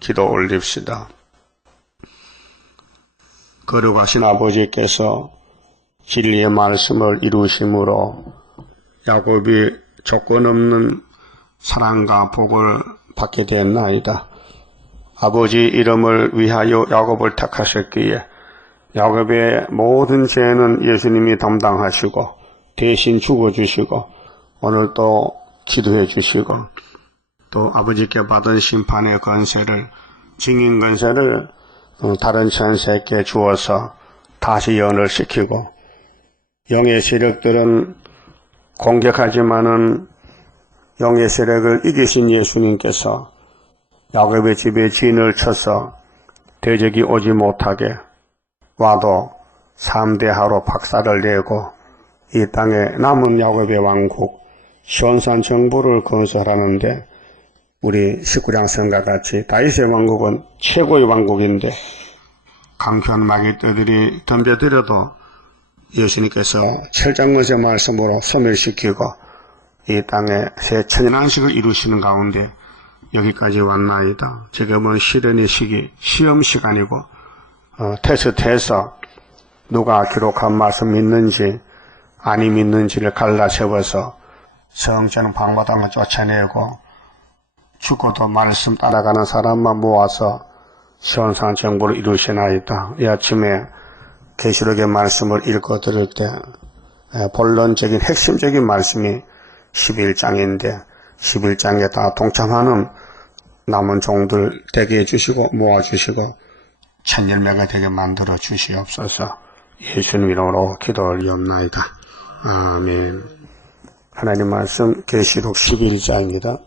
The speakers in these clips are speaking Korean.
기도 올립시다. 거룩하신 아버지께서 진리의 말씀을 이루심으로 야곱이 조건 없는 사랑과 복을 받게 되었나이다. 아버지 이름을 위하여 야곱을 택하셨기에 야곱의 모든 죄는 예수님이 담당하시고 대신 죽어주시고 오늘 또 기도해 주시고 또 아버지께 받은 심판의 권세를 증인 권세를 다른 천사에게 주어서 다시 연을 시키고 영의 세력들은 공격하지만은 영의 세력을 이기신 예수님께서 야곱의 집에 진을 쳐서 대적이 오지 못하게 와도 3대하로 박살을 내고 이 땅에 남은 야곱의 왕국 시온산 정부를 건설하는데 우리 십구장성과 같이 다윗의 왕국은 최고의 왕국인데 강편 마귀떼들이 덤벼들어도 예수님께서 철장못의 말씀으로 소멸시키고 이 땅에 새 천연안식을 이루시는 가운데 여기까지 왔나이다. 지금은 시련의 시기, 시험 시간이고 테스트해서 누가 기록한 말씀 믿는지 아니 믿는지를 갈라세워서 성전 방마당을 쫓아내고 죽고도 말씀 따라가는 사람만 모아서 시온산 정부를 이루시나이다. 이 아침에 계시록의 말씀을 읽고 들을 때 본론적인 핵심적인 말씀이 11장인데 11장에 다 동참하는 남은 종들 되게 해주시고 모아주시고 천열매가 되게 만들어 주시옵소서. 예수님 이름으로 기도 올리옵나이다. 아멘. 하나님 말씀 계시록 11장입니다.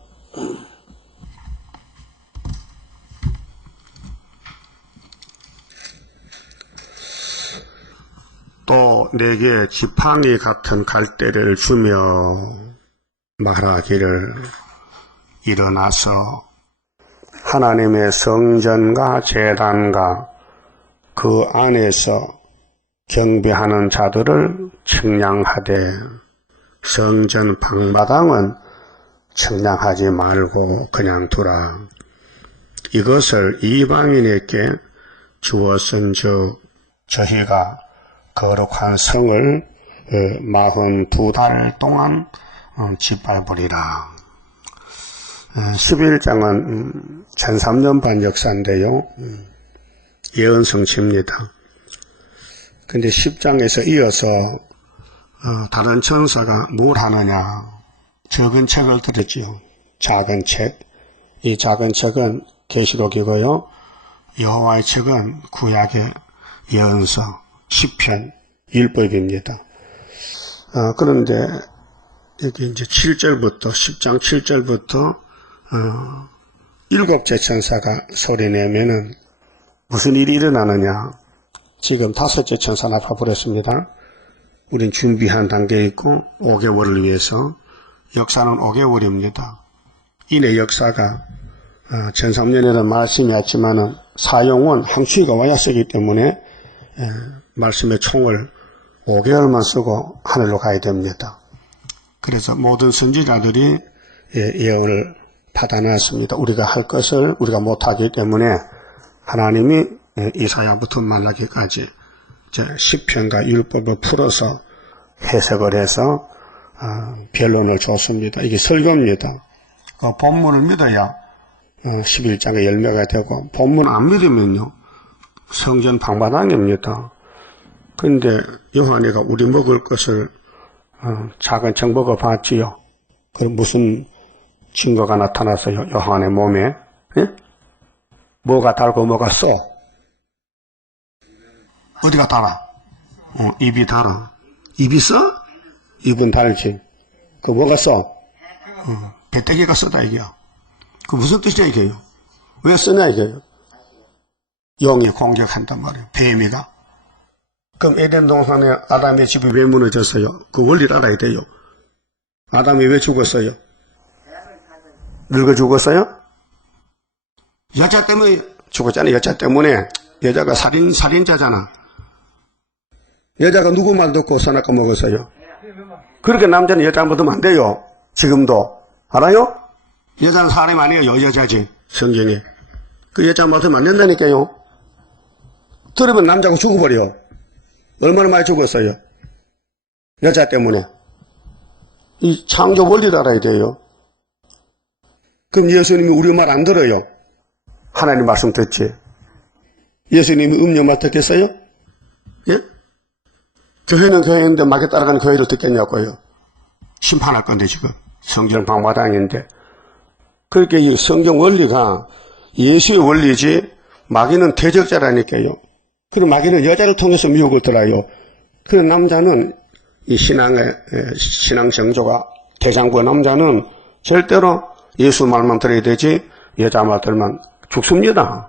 또 내게 지팡이 같은 갈대를 주며 말하기를 일어나서 하나님의 성전과 제단과 그 안에서 경배하는 자들을 측량하되 성전 방마당은 측량하지 말고 그냥 두라. 이것을 이방인에게 주었은즉 저희가 거룩한 성을 42달 동안 짓밟으리라. 11장은 1003년 반 역사인데요. 예언성취입니다. 근데 10장에서 이어서 다른 천사가 뭘 하느냐. 적은 책을 들었지요. 작은 책. 이 작은 책은 계시록이고요. 여호와의 책은 구약의 예언서, 시편, 율법입니다. 그런데 여기 이제 7절부터 10장 7절부터 일곱째 천사가 소리내면은 무슨 일이 일어나느냐. 지금 5째 천사 나타버렸습니다. 우린 준비한 단계에 있고 5개월을 위해서 역사는 5개월입니다. 이내 역사가 1003년에는 말씀이 왔지만은 사용은 항추위가 와야 쓰기 때문에 말씀의 총을 5개월만 쓰고 하늘로 가야 됩니다. 그래서 모든 선지자들이 예언을 받아놨습니다. 우리가 할 것을 우리가 못하기 때문에 하나님이 이사야부터 말라기까지 시편과 율법을 풀어서 해석을 해서 변론을 줬습니다. 이게 설교입니다. 그 본문을 믿어야 11장의 열매가 되고 본문 안 믿으면요 성전 방마당입니다. 그런데 요한이가 우리 먹을 것을 작은 책 먹어봤지요. 그럼 무슨 증거가 나타났어요? 요한의 몸에 예? 뭐가 달고 뭐가 써? 어디가 달아? 입이 달아. 입이 써? 입은 달지. 그 뭐가 써? 배때기가 써다 이게요. 그 무슨 뜻이야 이게요? 왜 쓰냐 이게요? 영이 공격한단 말이에요. 뱀이가. 그럼 에덴 동산에 아담의 집이 왜 무너졌어요? 그 원리를 알아야 돼요. 아담이 왜 죽었어요? 늙어 죽었어요? 여자 때문에 죽었잖아요. 여자 때문에. 여자가 살인자잖아. 여자가 누구 말 듣고 선악과 먹었어요? 그렇게 남자는 여자 말 듣으면 안 돼요. 지금도. 알아요? 여자는 사람이 아니에요. 여자지. 성경에. 그 여자 맡으면 안 된다니까요. 들으면 남자고 죽어버려. 얼마나 많이 죽었어요. 여자 때문에. 이 창조 원리를 알아야 돼요. 그럼 예수님이 우리 말 안 들어요. 하나님 말씀 듣지. 예수님이 음료 말 듣겠어요? 예? 교회는 교회인데 막에 따라가는 교회를 듣겠냐고요. 심판할 건데 지금. 성경 방마당인데. 그렇게 이 성경 원리가 예수의 원리지 마귀는 대적자라니까요. 그리고 마귀는 여자를 통해서 미혹을 들어요. 그 남자는 이 신앙 정조가 대장부 남자는 절대로 예수 말만 들어야 되지 여자 말 들면 죽습니다.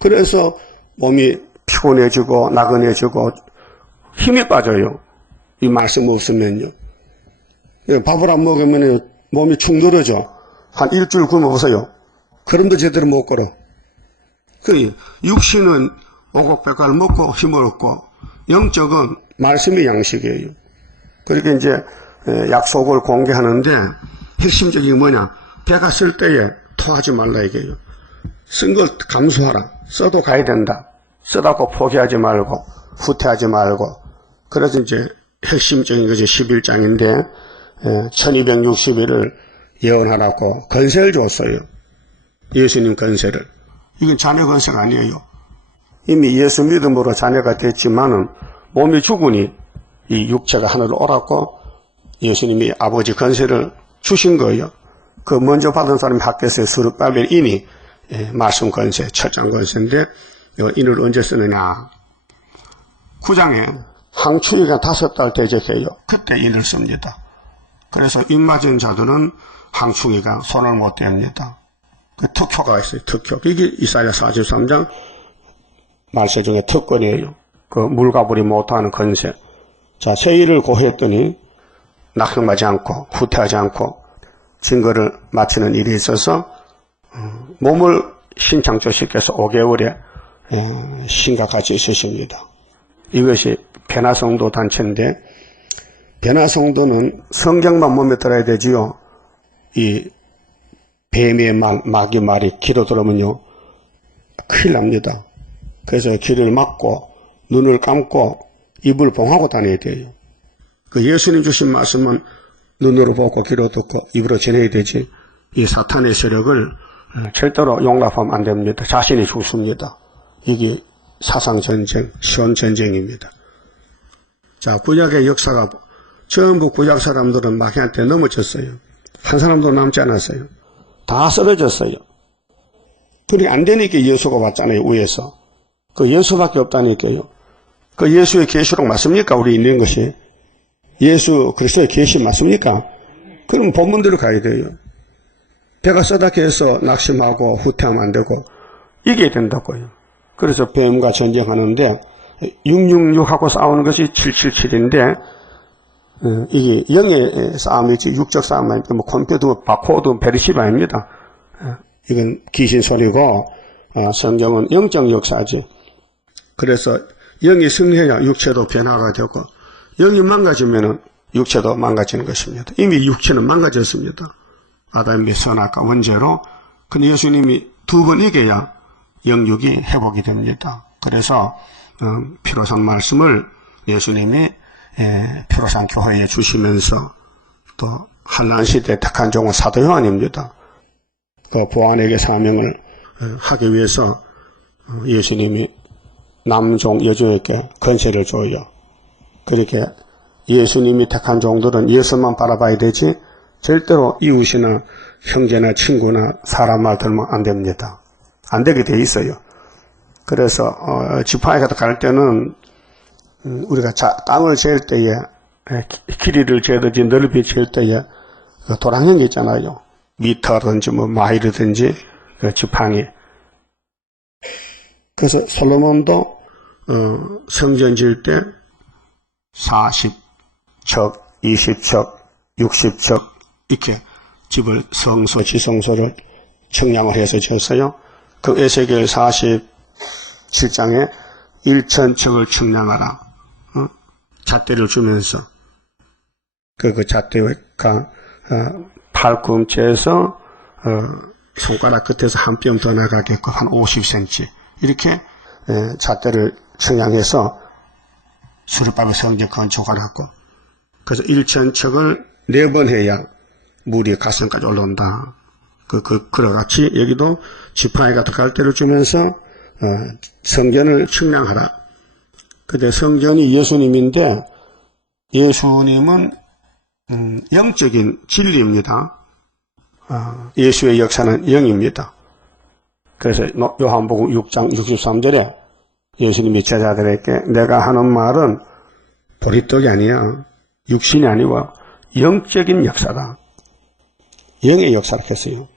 그래서 몸이 피곤해지고 나그네지고 힘이 빠져요. 이 말씀 없으면요. 밥을 안 먹으면 몸이 축 늘어져. 한 일주일 굶어보세요. 걸음도 제대로 못 걸어. 그 육신은 오곡백과를 먹고 힘을 얻고 영적은 말씀이 양식이에요. 그렇게 이제 약속을 공개하는데 핵심적인 게 뭐냐? 배가 쓸 때에 토하지 말라 이게요. 쓴 걸 감수하라. 써도 가야 된다. 쓰다고 포기하지 말고 후퇴하지 말고. 그래서 이제 핵심적인 것이 11장인데 1260일을 예언하라고 건세를 줬어요. 예수님 건세를. 이건 자녀 건세가 아니에요. 이미 예수 믿음으로 자녀가 됐지만은 몸이 죽으니 이 육체가 하늘로 오랐고 예수님이 아버지 건세를 주신 거예요. 그 먼저 받은 사람이 학개서의 스룹바벨이니 말씀 건세, 철장 건세인데 인을 언제 쓰느냐. 9장에 항추위가 5달 대적해요. 그때 인을 씁니다. 그래서 인 맞은 자들은 항추위가 손을 못 댑니다. 그 특효가 있어요. 특효. 이게 이사야 43장 말세 중에 특권이에요. 그 물가불이 못하는 건세. 자, 세일을 고했더니 낙심하지 않고 후퇴하지 않고 증거를 마치는 일이 있어서 몸을 신창조시켜서 5개월에 신각같이 있으십니다. 이것이 변화성도 단체인데 변화성도는 성경만 몸에 들어야 되지요. 이 뱀의 말, 마귀 말이 귀로 들어오면요 큰일 납니다. 그래서 귀를 막고 눈을 감고 입을 봉하고 다녀야 돼요. 그 예수님 주신 말씀은 눈으로 보고 귀로 듣고 입으로 전해야 되지 이 사탄의 세력을 절대로 용납하면 안 됩니다. 자신이 죽습니다. 이게 사상전쟁, 시온전쟁입니다. 자, 구약의 역사가 전부 구약 사람들은 마귀한테 넘어졌어요. 한 사람도 남지 않았어요. 다 쓰러졌어요. 그게 안 되니까 예수가 왔잖아요. 위에서. 그 예수밖에 없다니까요. 그 예수의 계시록 맞습니까? 우리 있는 것이. 예수 그리스도의 계시 맞습니까? 그럼 본문대로 가야 돼요. 배가 써다게 해서 낙심하고 후퇴하면 안 되고 이겨야 된다고요. 그래서 뱀과 전쟁하는데 666하고 싸우는 것이 777인데 이게 영의 싸움이지 육적 싸움 아니고 뭐 컴퓨터, 바코드, 베르시바입니다. 이건 귀신 소리고 성경은 영적 역사지. 그래서 영이 승리해야 육체도 변화가 되고 영이 망가지면은 육체도 망가지는 것입니다. 이미 육체는 망가졌습니다. 아담의 선악과 원죄로. 근데 예수님이 2번 이겨야 영육이 회복이 됩니다. 그래서 피로산 말씀을 예수님이 피로산 교회에 주시면서 또 한란시대 택한 종은 사도 요한입니다. 그 보안에게 사명을 하기 위해서 예수님이 남종 여종에게 건세를 줘요. 그렇게 예수님이 택한 종들은 예수만 바라봐야 되지 절대로 이웃이나 형제나 친구나 사람 말 들으면 안 됩니다. 안 되게 돼 있어요. 그래서 지파에 갈 때는 우리가 땅을 재일 때에 길이를 재든지 넓이 재일 때에 도량형이 있잖아요. 미터든지 뭐 마일이든지 그 지팡이. 그래서 솔로몬도 성전 지을 때 40척, 20척, 60척 이렇게 집을 성소, 지성소를 청량을 해서 지었어요. 그 에스겔 47장에 1000척을 청량하라. 잣대를 주면서 그 잣대가 팔꿈치에서 손가락 끝에서 한 뼘 더 나가게끔 한 50cm 이렇게 잣대를 청량해서 수르밥의 성전 건축을 하고, 그래서 1,000척을 4번 해야 물이 가슴까지 올라온다. 그와 같이 여기도 지팡이가 들어갈 때를 주면서 성전을 측량하라. 근데 성전이 예수님인데 예수님은 영적인 진리입니다. 예수의 역사는 영입니다. 그래서 요한복음 6장 63절에 예수님이 제자들에게 내가 하는 말은 보리떡이 아니야. 육신이 아니고 영적인 역사다. 영의 역사를 했어요.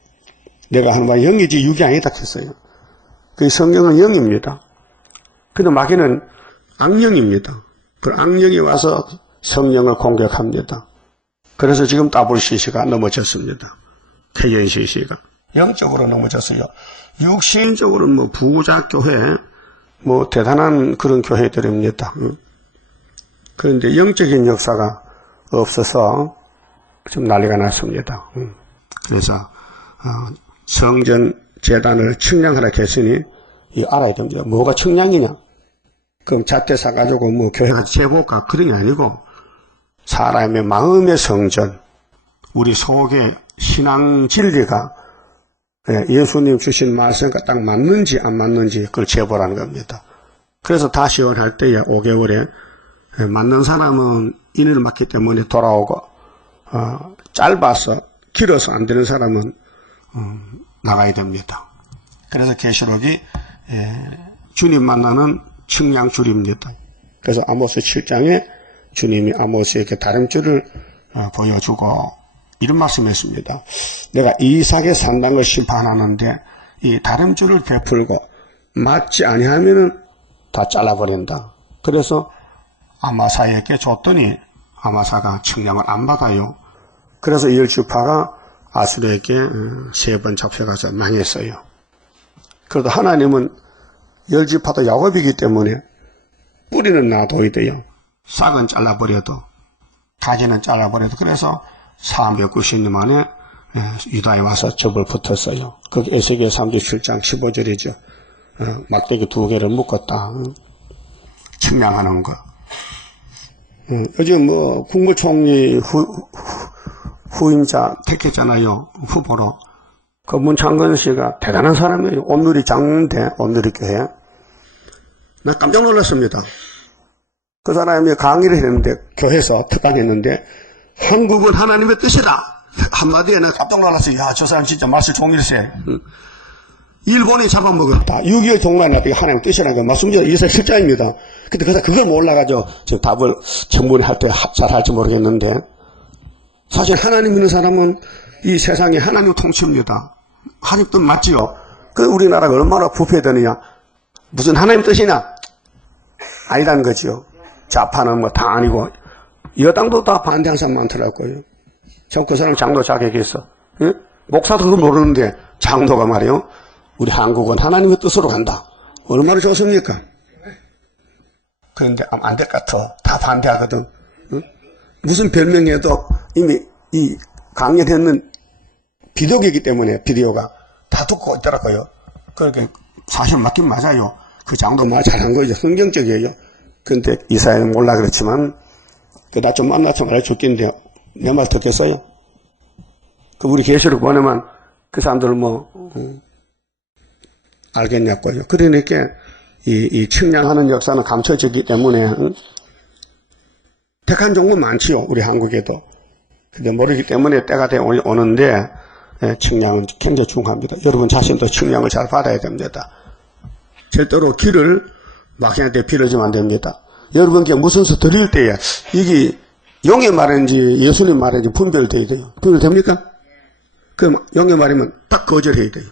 내가 하는 말은 영이지 육이 아니다 했어요. 그 성경은 영입니다. 근데 마귀는 악령입니다. 그 악령이 와서 성령을 공격합니다. 그래서 지금 WCC가 넘어졌습니다. KNCC가. 영적으로 넘어졌어요. 육신적으로는 뭐 부자 교회, 뭐 대단한 그런 교회들입니다. 그런데 영적인 역사가 없어서 좀 난리가 났습니다. 그래서 성전 재단을 측량하라 했으니 알아야 됩니다. 뭐가 측량이냐? 그럼 잣대 사가지고 뭐 교회가 재볼까? 그런 게 아니고 사람의 마음의 성전, 우리 속의 신앙 진리가 예수님 주신 말씀과 딱 맞는지 안 맞는지 그걸 재보라는 겁니다. 그래서 다시 원할 때에 5개월에 맞는 사람은 인을 맞기 때문에 돌아오고 짧아서 길어서 안 되는 사람은 나가야 됩니다. 그래서 계시록이 주님 만나는 측량줄입니다. 그래서 아모스 7장에 주님이 아모스에게 다림줄을 보여주고 이런 말씀했습니다. 내가 이삭의 산당을 심판하는데 이 다림줄을 베풀고 맞지 아니하면은 다 잘라버린다. 그래서 아마사에게 줬더니 아마사가 측량을 안 받아요. 그래서 10지파가 아수르에게 3번 잡혀가서 망했어요. 그래도 하나님은 10지파도 야곱이기 때문에 뿌리는 놔둬야 돼요. 싹은 잘라버려도 가지는 잘라버려도. 그래서 490년 만에 유다에 와서 접을 붙었어요. 그게 에스겔 37장 15절이죠. 막대기 2개를 묶었다. 측량하는 거. 요즘 뭐 국무총리 후임자 택했잖아요. 후보로. 그 문창건 씨가 대단한 사람이에요. 온누리 장대, 온누리 교회. 나 깜짝 놀랐습니다. 그 사람이 강의를 했는데, 교회에서 특강했는데, 한국은 하나님의 뜻이다. 한마디에 내가 깜짝 놀랐어요. 야, 저 사람 진짜 말씀 종일세. 일본이 잡아먹었다. 6.25 종말 났다. 하나님의 뜻이라는 거 말씀드려. 이사 실장입니다. 근데 그걸 몰라가지고, 지금 답을 청문회 할 때 잘 할지 모르겠는데, 사실 하나님 믿는 사람은 이 세상에 하나님 통치입니다. 하나님 뜻 맞지요? 그 우리나라가 얼마나 부패되느냐? 무슨 하나님 뜻이냐? 아니라는 거지요. 좌파는 뭐 다 아니고, 여당도 다 반대하는 사람 많더라고요. 저 그 사람 장로 자격이 있어. 예? 목사도 그거 모르는데, 장로가 말이요. 우리 한국은 하나님의 뜻으로 간다. 얼마나 좋습니까? 그런데 안 될 것 같아. 다 반대하거든. 응? 무슨 별명에도 이미 이 강연했는 비디오이기 때문에 비디오가 다 듣고 있더라고요. 그러니까 사실 맞긴 맞아요. 그 장도 말 잘한 거죠. 성경적이에요. 근데 이사야는 몰라 그렇지만 나 좀 만나서 말해줄 텐데 내 말 듣겠어요? 그 우리 계시록 보내면 그 사람들 뭐 알겠냐고요. 그러니까 이 측량하는 역사는 감춰지기 때문에 택한 종은 많지요. 우리 한국에도. 근데 모르기 때문에 때가 돼 오는데 측량은 굉장히 중요합니다. 여러분 자신도 측량을 잘 받아야 됩니다. 절대로 길을 마귀한테 빌어주면 안 됩니다. 여러분께 무슨 수 드릴 때에 이게 용의 말인지 예수님 말인지 분별돼야 돼요. 분별됩니까? 그럼 용의 말이면 딱 거절해야 돼요.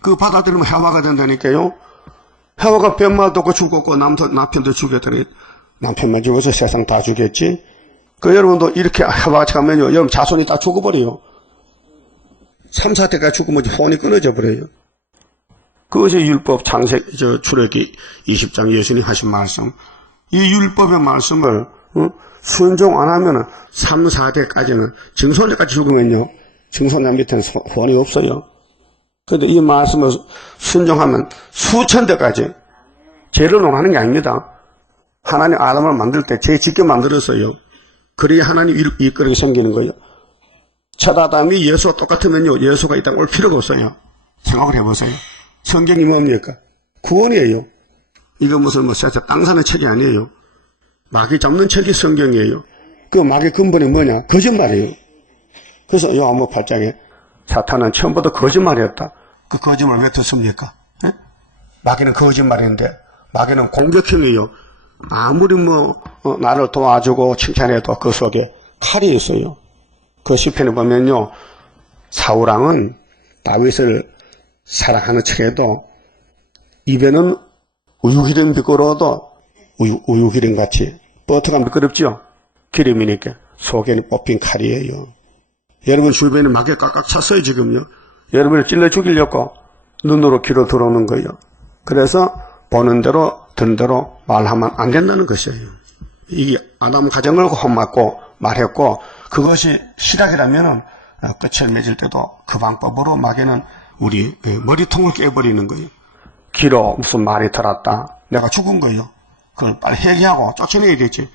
그 받아들이면 해화가 된다니까요. 해화가 변말도 없고 죽었고 남편도 죽였더니 남편만 죽어서 세상 다 죽였지. 그 여러분도 이렇게 해화같이 가면요. 여러분 자손이 다 죽어버려요. 3, 4대까지 죽으면 혼이 끊어져 버려요. 그것이 율법 출애기 20장 예수님 하신 말씀. 이 율법의 말씀을 순종 안 하면은 3, 4대까지는 증손자까지 죽으면요. 증손자 밑에는 후원이 없어요. 그런데 이 말씀을 순종하면 수천 대까지 죄를 논하는 게 아닙니다. 하나님 아담을 만들 때 죄 짓게 만들었어요. 그래야 하나님 일거리가 생기는 거예요. 첫 아담이 예수와 똑같으면요, 예수가 이 땅에 올 필요가 없어요. 생각을 해보세요. 성경이 뭡니까? 구원이에요. 이거 무슨 땅 사는 책이 아니에요. 마귀 잡는 책이 성경이에요. 그 마귀 근본이 뭐냐? 거짓말이에요. 그래서 요한복음 8장에 사탄은 처음부터 거짓말이었다. 그 거짓말 왜 듣습니까? 예? 마귀는 거짓말인데 마귀는 공격형이에요. 아무리 나를 도와주고 칭찬해도 그 속에 칼이 있어요. 그 시편에 보면요, 사울왕은 다윗을 사랑하는 척해도 입에는 우유기름 비꼬러도 우유기름같이 버터가 미끄럽죠? 기름이니까 속에는 뽑힌 칼이에요. 여러분 주변에 마귀가 깍깍 찼어요 지금요. 여러분을 찔러 죽이려고 눈으로 귀로 들어오는 거예요. 그래서 보는 대로 듣는 대로 말하면 안 된다는 것이에요. 이게 아담 가정을 험맞고 말했고, 그것이 시작이라면 끝을 맺을 때도 그 방법으로 마귀는 우리 머리통을 깨버리는 거예요. 귀로 무슨 말이 들었다, 내가 죽은 거예요. 그걸 빨리 회개하고 쫓아내야 되지.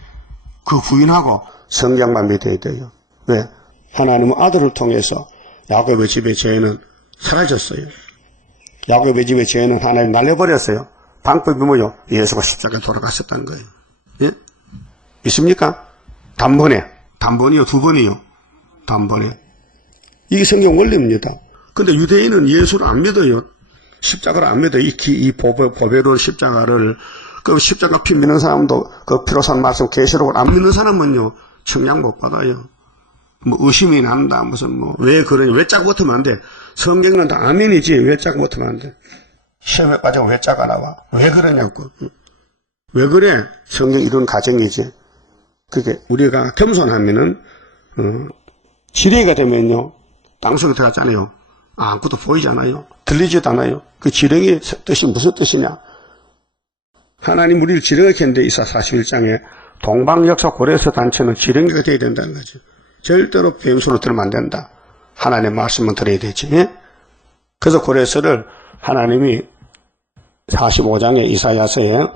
그 부인하고 성경만 믿어야 돼요. 왜? 하나님은 아들을 통해서 야곱의 집의 죄는 사라졌어요. 야곱의 집의 죄는 하나님 날려버렸어요. 방법이 뭐요? 예수가 십자가에 돌아가셨다는 거예요. 예? 있습니까? 단번이요? 두 번이요? 단번에. 이게 성경 원리입니다. 근데 유대인은 예수를 안 믿어요. 십자가를 안 믿어요. 이 보배로운 십자가를. 그 십자가 피 믿는 사람도 그 피로 산 말씀 계시록을 안 믿는 사람은요, 청량 못 받아요. 의심이 난다. 왜 그러냐. 왜 짝 붙으면 안 돼. 성경은 다 아멘이지. 왜 짝 붙으면 안 돼. 시험에 빠지고 왜 짝가 나와. 왜 그러냐고. 왜 그래. 성경 이런 가정이지. 그게 우리가 겸손하면은, 지뢰가 되면요, 땅속에 들어갔잖아요. 아무것도 보이잖아요. 들리지도 않아요. 그 지렁이 뜻이 무슨 뜻이냐. 하나님 우리를 지렁이게 했는데 이사 41장에 동방역사 고레스 단체는 지렁이가 되어야 된다는 거죠. 절대로 뱀소로 들으면 안 된다. 하나님의 말씀은 들어야 되지. 예? 그래서 고레스를 하나님이 45장의 이사야서에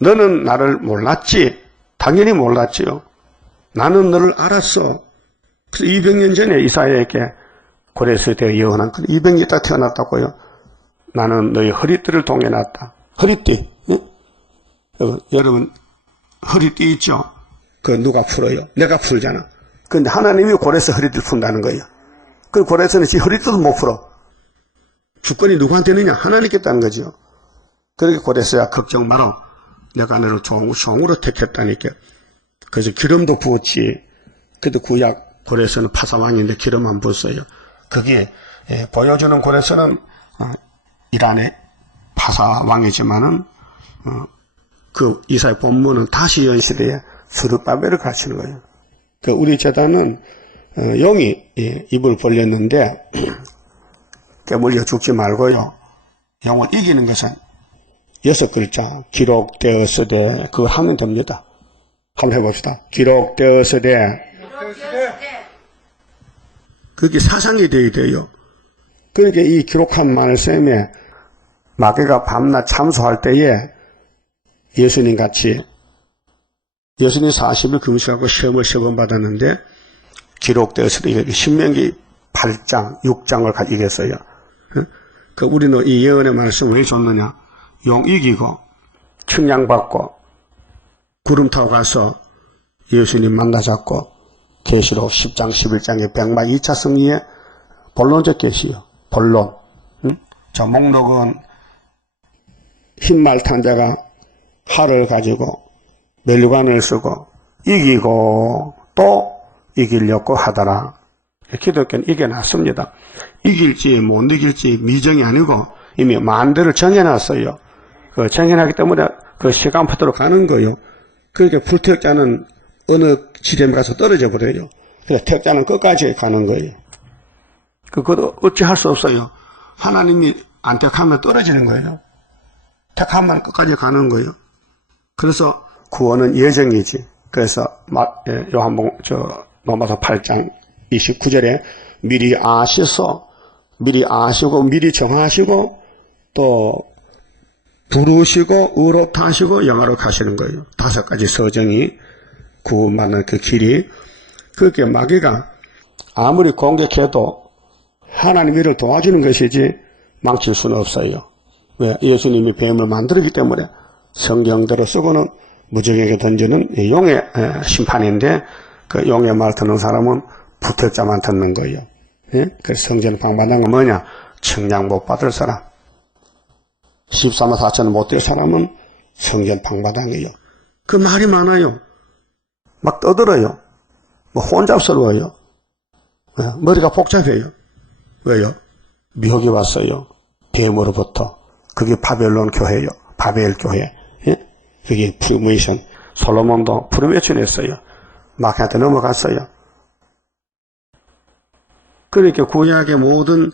너는 나를 몰랐지. 당연히 몰랐지요. 나는 너를 알았어. 그래서 200년 전에 이사야에게 고레스에 대해 예언한 200년이 딱 태어났다고요. 나는 너의 허리띠를 동해놨다. 허리띠. 예? 여러분 허리띠 있죠? 그거 누가 풀어요? 내가 풀잖아. 근데 하나님이 고레스 허리띠를 푼다는 거예요. 그 고레스는 지 허리띠도 못 풀어. 주권이 누구한테 있느냐? 하나님께 있다는 거죠. 그렇게 고레스야 걱정 마라. 내가 너를 종으로 택했다니까. 그래서 기름도 부었지. 그래도 구약 고레스는 파사왕인데 기름 안 부었어요. 그게 보여주는 고레스는 이란의 파사왕이지만은 그 이사의 본문은 다시 연시대에 스룹바벨을 가르치는 거예요. 그 우리 제단은 용이 입을 벌렸는데 깨물려 죽지 말고요. 용을 이기는 것은 6글자 기록되었으되 그걸 하면 됩니다. 한번 해봅시다. 기록되었으되 그게 사상이 되어야 돼요. 그러니까 이 기록한 말씀에 마귀가 밤낮 참소할 때에 예수님 같이 예수님 40일 금식하고 시험을 3번 받았는데 기록되었으되 신명기 8장 6장을 이겼어요. 그 우리는 이 예언의 말씀을 왜 줬느냐. 용 이기고 측량받고 구름 타고 가서 예수님 만나잡고 계시록 10장 11장의 백마 2차 승리의 본론적 계시요. 본론. 저 목록은 흰말 탄 자가 활을 가지고 멸류관을 쓰고 이기고 또 이기려고 하더라. 기독교는 이겨놨습니다. 이길지 못 이길지 미정이 아니고 이미 만대를 정해놨어요. 그 정해놨기 때문에 그 시간표대로 가는 거예요. 그러니까 불태역자는 어느 지점에 가서 떨어져 버려요. 그래서 태역자는 끝까지 가는 거예요. 그것도 어찌할 수 없어요. 하나님이 안 택하면 떨어지는 거예요. 택하면 끝까지 가는 거예요. 그래서 구원은 예정이지. 그래서 요한복음 로마서 8장 29절에 미리 아시소, 미리 아시고, 미리 정하시고, 또, 부르시고, 의롭다하시고, 영화로가시는 거예요. 5가지 서정이 구원받는 그 길이. 그렇게 마귀가 아무리 공격해도 하나님 일을 도와주는 것이지 망칠 수는 없어요. 왜? 예수님이 뱀을 만들었기 때문에 성경대로 쓰고는 무적에게 던지는 용의 심판인데 그 용의 말 듣는 사람은 붙을 자만 듣는 거예요. 예? 그래서 성전 방받는 건 뭐냐? 청량 못 받을 사람. 14만 4천원 못 될 사람은 성전 방받은 거예요. 그 말이 많아요. 막 떠들어요. 뭐 혼잡스러워요. 머리가 복잡해요. 왜요? 미혹이 왔어요. 뱀으로부터. 그게 바벨론 교회요. 바벨 교회. 예? 그게 프리메이션. 솔로몬도 프리메이션 했어요. 마귀한테 넘어갔어요. 그러니까 구약의 모든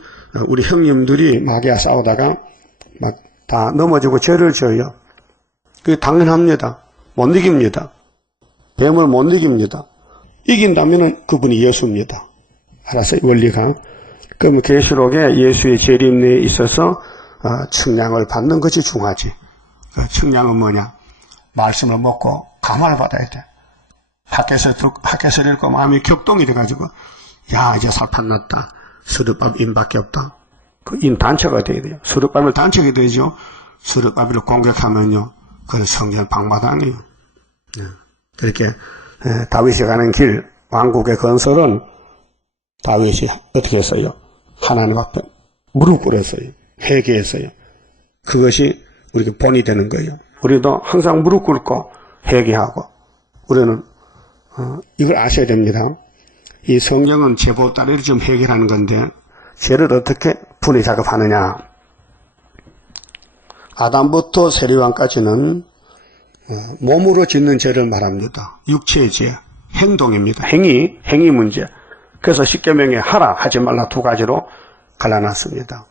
우리 형님들이 마귀와 싸우다가 막 다 넘어지고 죄를 지어요. 그게 당연합니다. 못 이깁니다. 뱀을 못 이깁니다. 이긴다면은 그분이 예수입니다. 알았어요? 원리가. 그러면 계시록에 예수의 재림내에 있어서 측량을 받는 것이 중요하지. 측량은 뭐냐? 말씀을 먹고 감화를 받아야 돼. 학교에서 읽고 마음이 격동이 돼가지고 야 이제 살판 났다. 스룹밥 인밖에 없다. 그 인 단체가 돼야 돼요. 스룹밥을 단체가 되죠. 스룹밥을 공격하면요. 그건 성전 방마당이에요. 그렇게 다윗이 가는 길 왕국의 건설은 다윗이 어떻게 했어요? 하나님 앞에 무릎 꿇었어요. 회개했어요. 그것이 우리가 본이 되는 거예요. 우리도 항상 무릎 꿇고 회개하고 우리는 이걸 아셔야 됩니다. 이 성경은 제보따리를 좀 해결하는 건데 죄를 어떻게 분해 작업하느냐. 아담부터 세리왕까지는 몸으로 짓는 죄를 말합니다. 육체의 죄, 행동입니다. 행위 문제. 그래서 십계명에 하라, 하지 말라 2가지로 갈라놨습니다.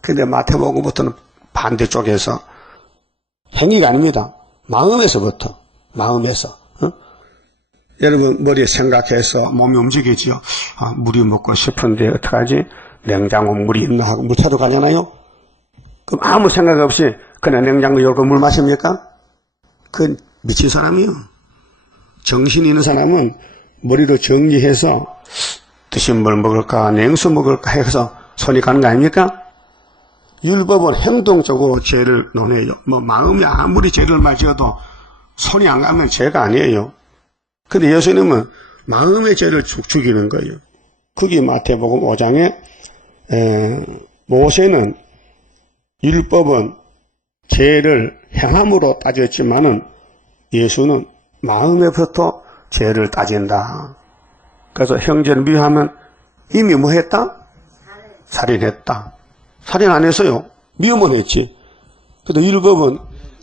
근데 마태복음부터는 반대쪽에서 행위가 아닙니다. 마음에서부터, 마음에서. 여러분 머리에 생각해서 몸이 움직이지요. 물이 먹고 싶은데 어떡하지? 냉장고 물이 있나 하고 물 찾으러 가잖아요. 그럼 아무 생각 없이 그냥 냉장고 열고 물 마십니까? 그건 미친 사람이요. 정신이 있는 사람은 머리로 정리해서 드신 물 먹을까 냉수 먹을까 해서 손이 가는 거 아닙니까? 율법은 행동적으로 죄를 논해요. 뭐 마음이 아무리 죄를 맞아도 손이 안 가면 죄가 아니에요. 근데 예수님은 마음의 죄를 죽이는 거예요. 그게 마태복음 5장에 모세는 율법은 죄를 행함으로 따졌지만은 예수는 마음에부터 죄를 따진다. 그래서 형제를 미워하면 이미 뭐 했다? 살인했다. 살인 안 했어요. 미우면 했지. 근데 율법은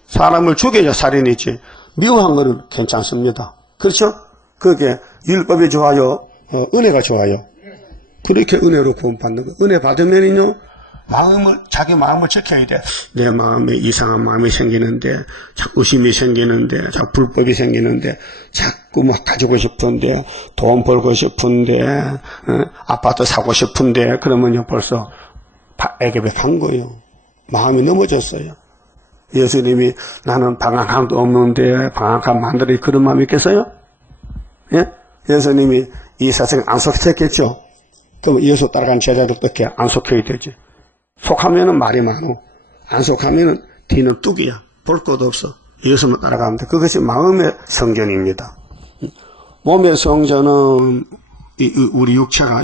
사람을 죽여야 살인이지. 미워한 거는 괜찮습니다. 그렇죠? 그게 율법이 좋아요? 은혜가 좋아요? 그렇게 은혜로 구원받는 거. 은혜 받으면요, 자기 마음을 지켜야 돼. 내 마음에 이상한 마음이 생기는데, 자꾸 의심이 생기는데, 자꾸 불법이 생기는데, 자꾸 뭐 가지고 싶은데, 돈 벌고 싶은데, 아파트 사고 싶은데, 그러면요, 벌써 애ገብ에 간 거예요. 마음이 넘어졌어요. 예수님이 나는 방황함도 없는데 방황함 만들어 그런 마음이 있겠어요? 예? 예수님이 이 세상에 안 속했겠죠? 그럼 예수 따라간 제자들 어떻게 안 속혀야 되지? 속하면은 말이 많어. 안 속하면은 뒤는 뚝이야. 볼 것도 없어. 예수만 따라가면 돼. 그것이 마음의 성전입니다. 몸의 성전은 우리 육체가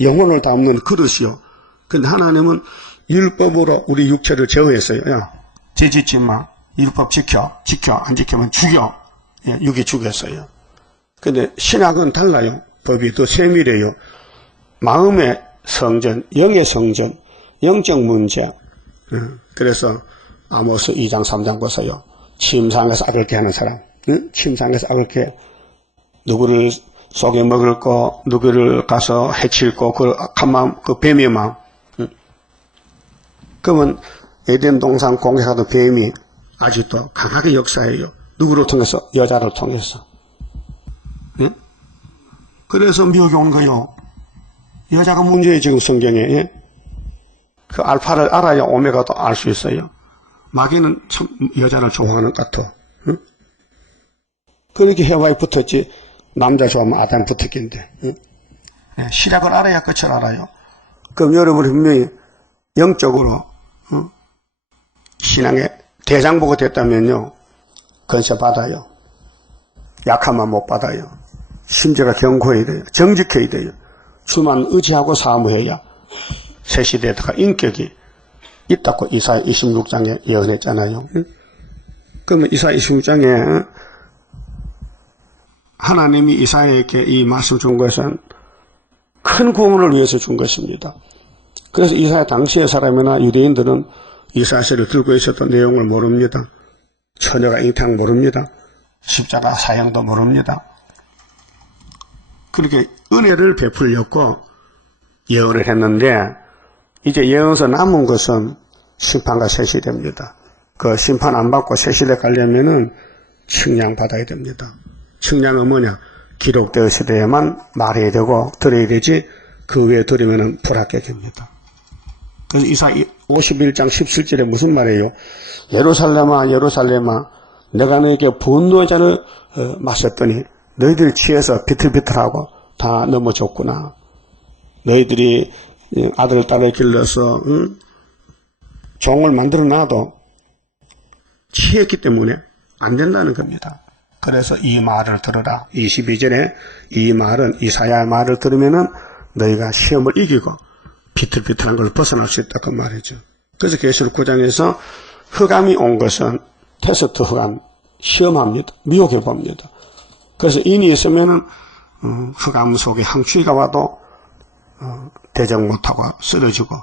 영혼을 담는 그릇이요. 근데 하나님은 율법으로 우리 육체를 제어했어요. 야, 죄 짓지 마. 율법 지켜. 안 지키면 죽여. 예, 육이 죽였어요. 근데 신학은 달라요. 법이 더 세밀해요. 마음의 성전, 영의 성전, 영적 문제. 그래서 아모스 2장 3장 보세요. 침상에서 악을 깨하는 사람. 침상에서 악을 깨. 누구를 속에 먹을 거, 누구를 가서 해칠 거, 그 악한 마음, 그 뱀의 마음. 그러면 에덴 동산 공격하던 뱀이 아직도 강하게 역사해요. 누구를 통해서? 여자를 통해서. 예? 그래서 미혹이 온 거요. 여자가 문제예요, 지금 성경에. 예? 그 알파를 알아야 오메가도 알 수 있어요. 마귀는 참 여자를 좋아하는 것 같아. 응? 그렇게 해와에 붙었지. 남자 좋아하면 아담 붙었긴데. 응? 예, 시작을 알아야 끝을 알아요. 그럼 여러분이 분명히 영적으로 신앙의 대장보가 됐다면요. 건세 받아요. 약하면 못 받아요. 심지어가 견고해야 돼요. 정직해야 돼요. 주만 의지하고 사무해야 새 시대에다가 인격이 있다고 이사야 26장에 예언했잖아요. 그러면 이사야 26장에 하나님이 이사야에게 이 말씀 준 것은 큰 구원을 위해서 준 것입니다. 그래서 이사야 당시의 사람이나 유대인들은 이 사실을 들고 있었던 내용을 모릅니다. 처녀가 잉탕 모릅니다. 십자가 사형도 모릅니다. 그렇게 은혜를 베풀렸고 예언을 했는데 이제 예언서 남은 것은 심판과 세시됩니다. 그 심판 안 받고 세시대 가려면은 측량받아야 됩니다. 측량은 뭐냐? 기록되었을 때에만 말해야 되고 들어야 되지 그 외에 들으면은 불합격입니다. 그래서 이사야 51장 17절에 무슨 말이에요? 예루살렘아 예루살렘아 내가 너에게 분노의 잔을 마셨더니 너희들이 취해서 비틀비틀하고 다 넘어졌구나. 너희들이 아들 딸을 길러서 종을 만들어 놔도 취했기 때문에 안 된다는 겁니다. 그래서 이 말을 들으라. 22절에 이 말은 이사야의 말을 들으면은 너희가 시험을 이기고 비틀비틀한 걸 벗어날 수 있다고 말이죠. 그래서 계시록 9장에서 흑암이 온 것은 테스트 흑암, 시험합니다. 미혹해 봅니다. 그래서 인이 있으면은 흑암 속에 항추위가 와도 대적 못하고 쓰러지고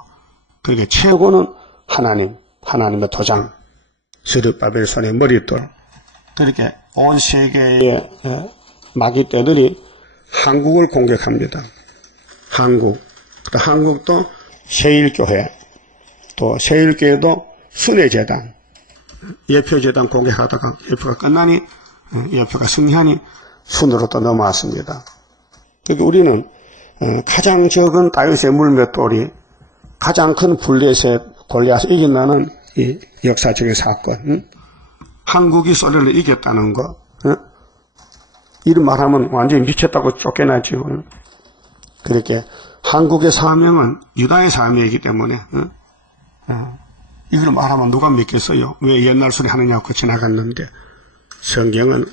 그게 최고는 하나님의 도장, 스룹바벨 손의 머릿돌. 그렇게 온 세계의 마귀떼들이 한국을 공격합니다. 한국도 세일교회, 또 세일교회도 순회재단, 예표재단 공격하다가 예표가 끝나니 예표가 승리하니 순으로 또 넘어왔습니다. 그러니까 우리는 가장 적은 다윗의 물맷돌이 가장 큰 블레셋 골리앗을 이긴다는 이 역사적인 사건. 한국이 소련을 이겼다는 거. 이런 말하면 완전히 미쳤다고 쫓겨나죠. 그렇게 한국의 사명은 유다의 사명이기 때문에 이걸 말하면 누가 믿겠어요? 왜 옛날 소리 하느냐고 지나갔는데 성경은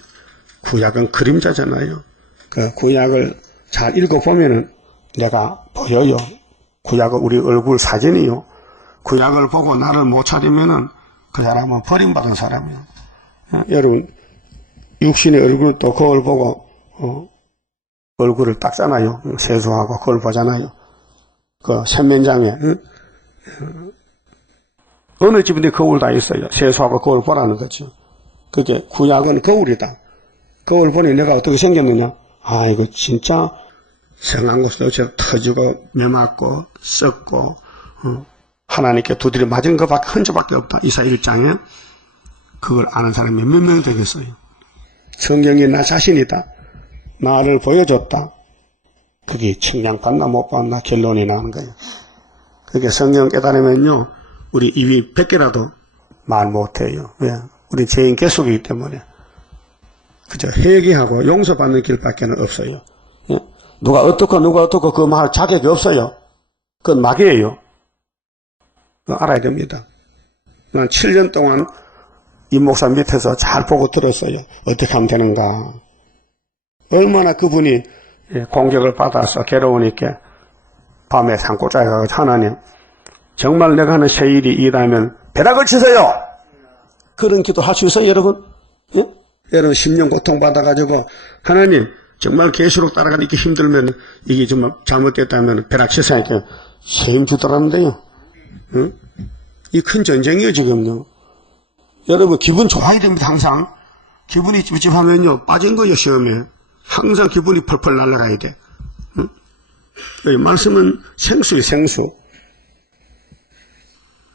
구약은 그림자잖아요. 그 구약을 잘 읽어보면은 내가 보여요. 구약은 우리 얼굴 사진이요. 구약을 보고 나를 못 찾으면은 그 사람은 버림받은 사람이에요. 여러분 육신의 얼굴도 거울 보고 얼굴을 닦잖아요. 세수하고 거울 보잖아요. 그洗面장에 어느 집인데 거울 다 있어요. 세수하고 거울 보라는 거죠. 그게 구약은 거울이다. 거울 보니 내가 어떻게 생겼느냐? 아 이거 진짜 성한 곳도 터지고 매맞고 썩고 하나님께 두드려 맞은 것밖에 흔적밖에 없다. 이사야 1장에 그걸 아는 사람이 몇 명 되겠어요? 성경이 나 자신이다. 나를 보여줬다. 그게 측량받나 못 받나 결론이 나는 거예요. 그게 성경 깨달으면요 우리 입이 100개라도 말 못해요. 왜? 우리 죄인 계속이기 때문에 그저 회개하고 용서받는 길밖에 없어요. 예? 누가 어떻고 그 말 자격이 없어요. 그건 마귀예요. 그거 알아야 됩니다. 난 7년 동안 이 목사 밑에서 잘 보고 들었어요. 어떻게 하면 되는가. 얼마나 그분이 공격을 받아서 괴로우니까 밤에 산골짜기 가서 하나님 정말 내가 하는 새 일이 이다면 벼락을 치세요. 그런 기도 할 수 있어요 여러분? 예? 여러분 10년 고통받아가지고 하나님 정말 계시록 따라가기 이렇게 힘들면 이게 정말 잘못됐다면 벼락 치세요. 책임 주더라는데요. 응? 이 큰 전쟁이에요 지금요. 여러분 기분 좋아야 됩니다. 항상 기분이 찝찝하면요 빠진 거예요. 시험에 항상 기분이 펄펄 날아가야 돼. 응? 말씀은 생수예요. 생수.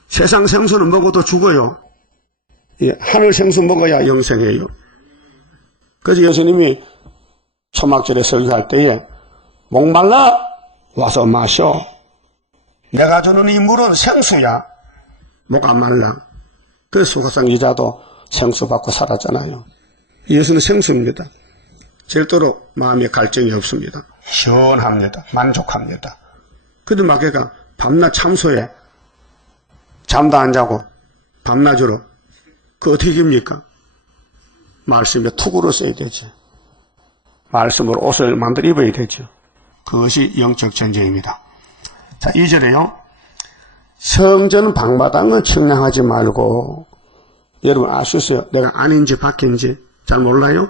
세상 생수는 먹어도 죽어요. 하늘 생수 먹어야 영생해요. 그래서 예수님이 초막절에 설교할 때에 목말라 와서 마셔. 내가 주는 이 물은 생수야. 목 안 말라. 그 수가상 이자도 생수 받고 살았잖아요. 예수는 생수입니다. 절대로 마음에 갈증이 없습니다. 시원합니다. 만족합니다. 그래도 마귀가 밤낮 참소해. 잠도 안 자고 밤낮으로. 그 어떻게 입니까? 말씀에 투구로 써야 되지. 말씀으로 옷을 만들어 입어야 되죠. 그것이 영적 전쟁입니다. 자, 2절에요. 성전 방마당은 측량하지 말고. 여러분 알 수 있어요? 내가 안인지 밖인지 잘 몰라요?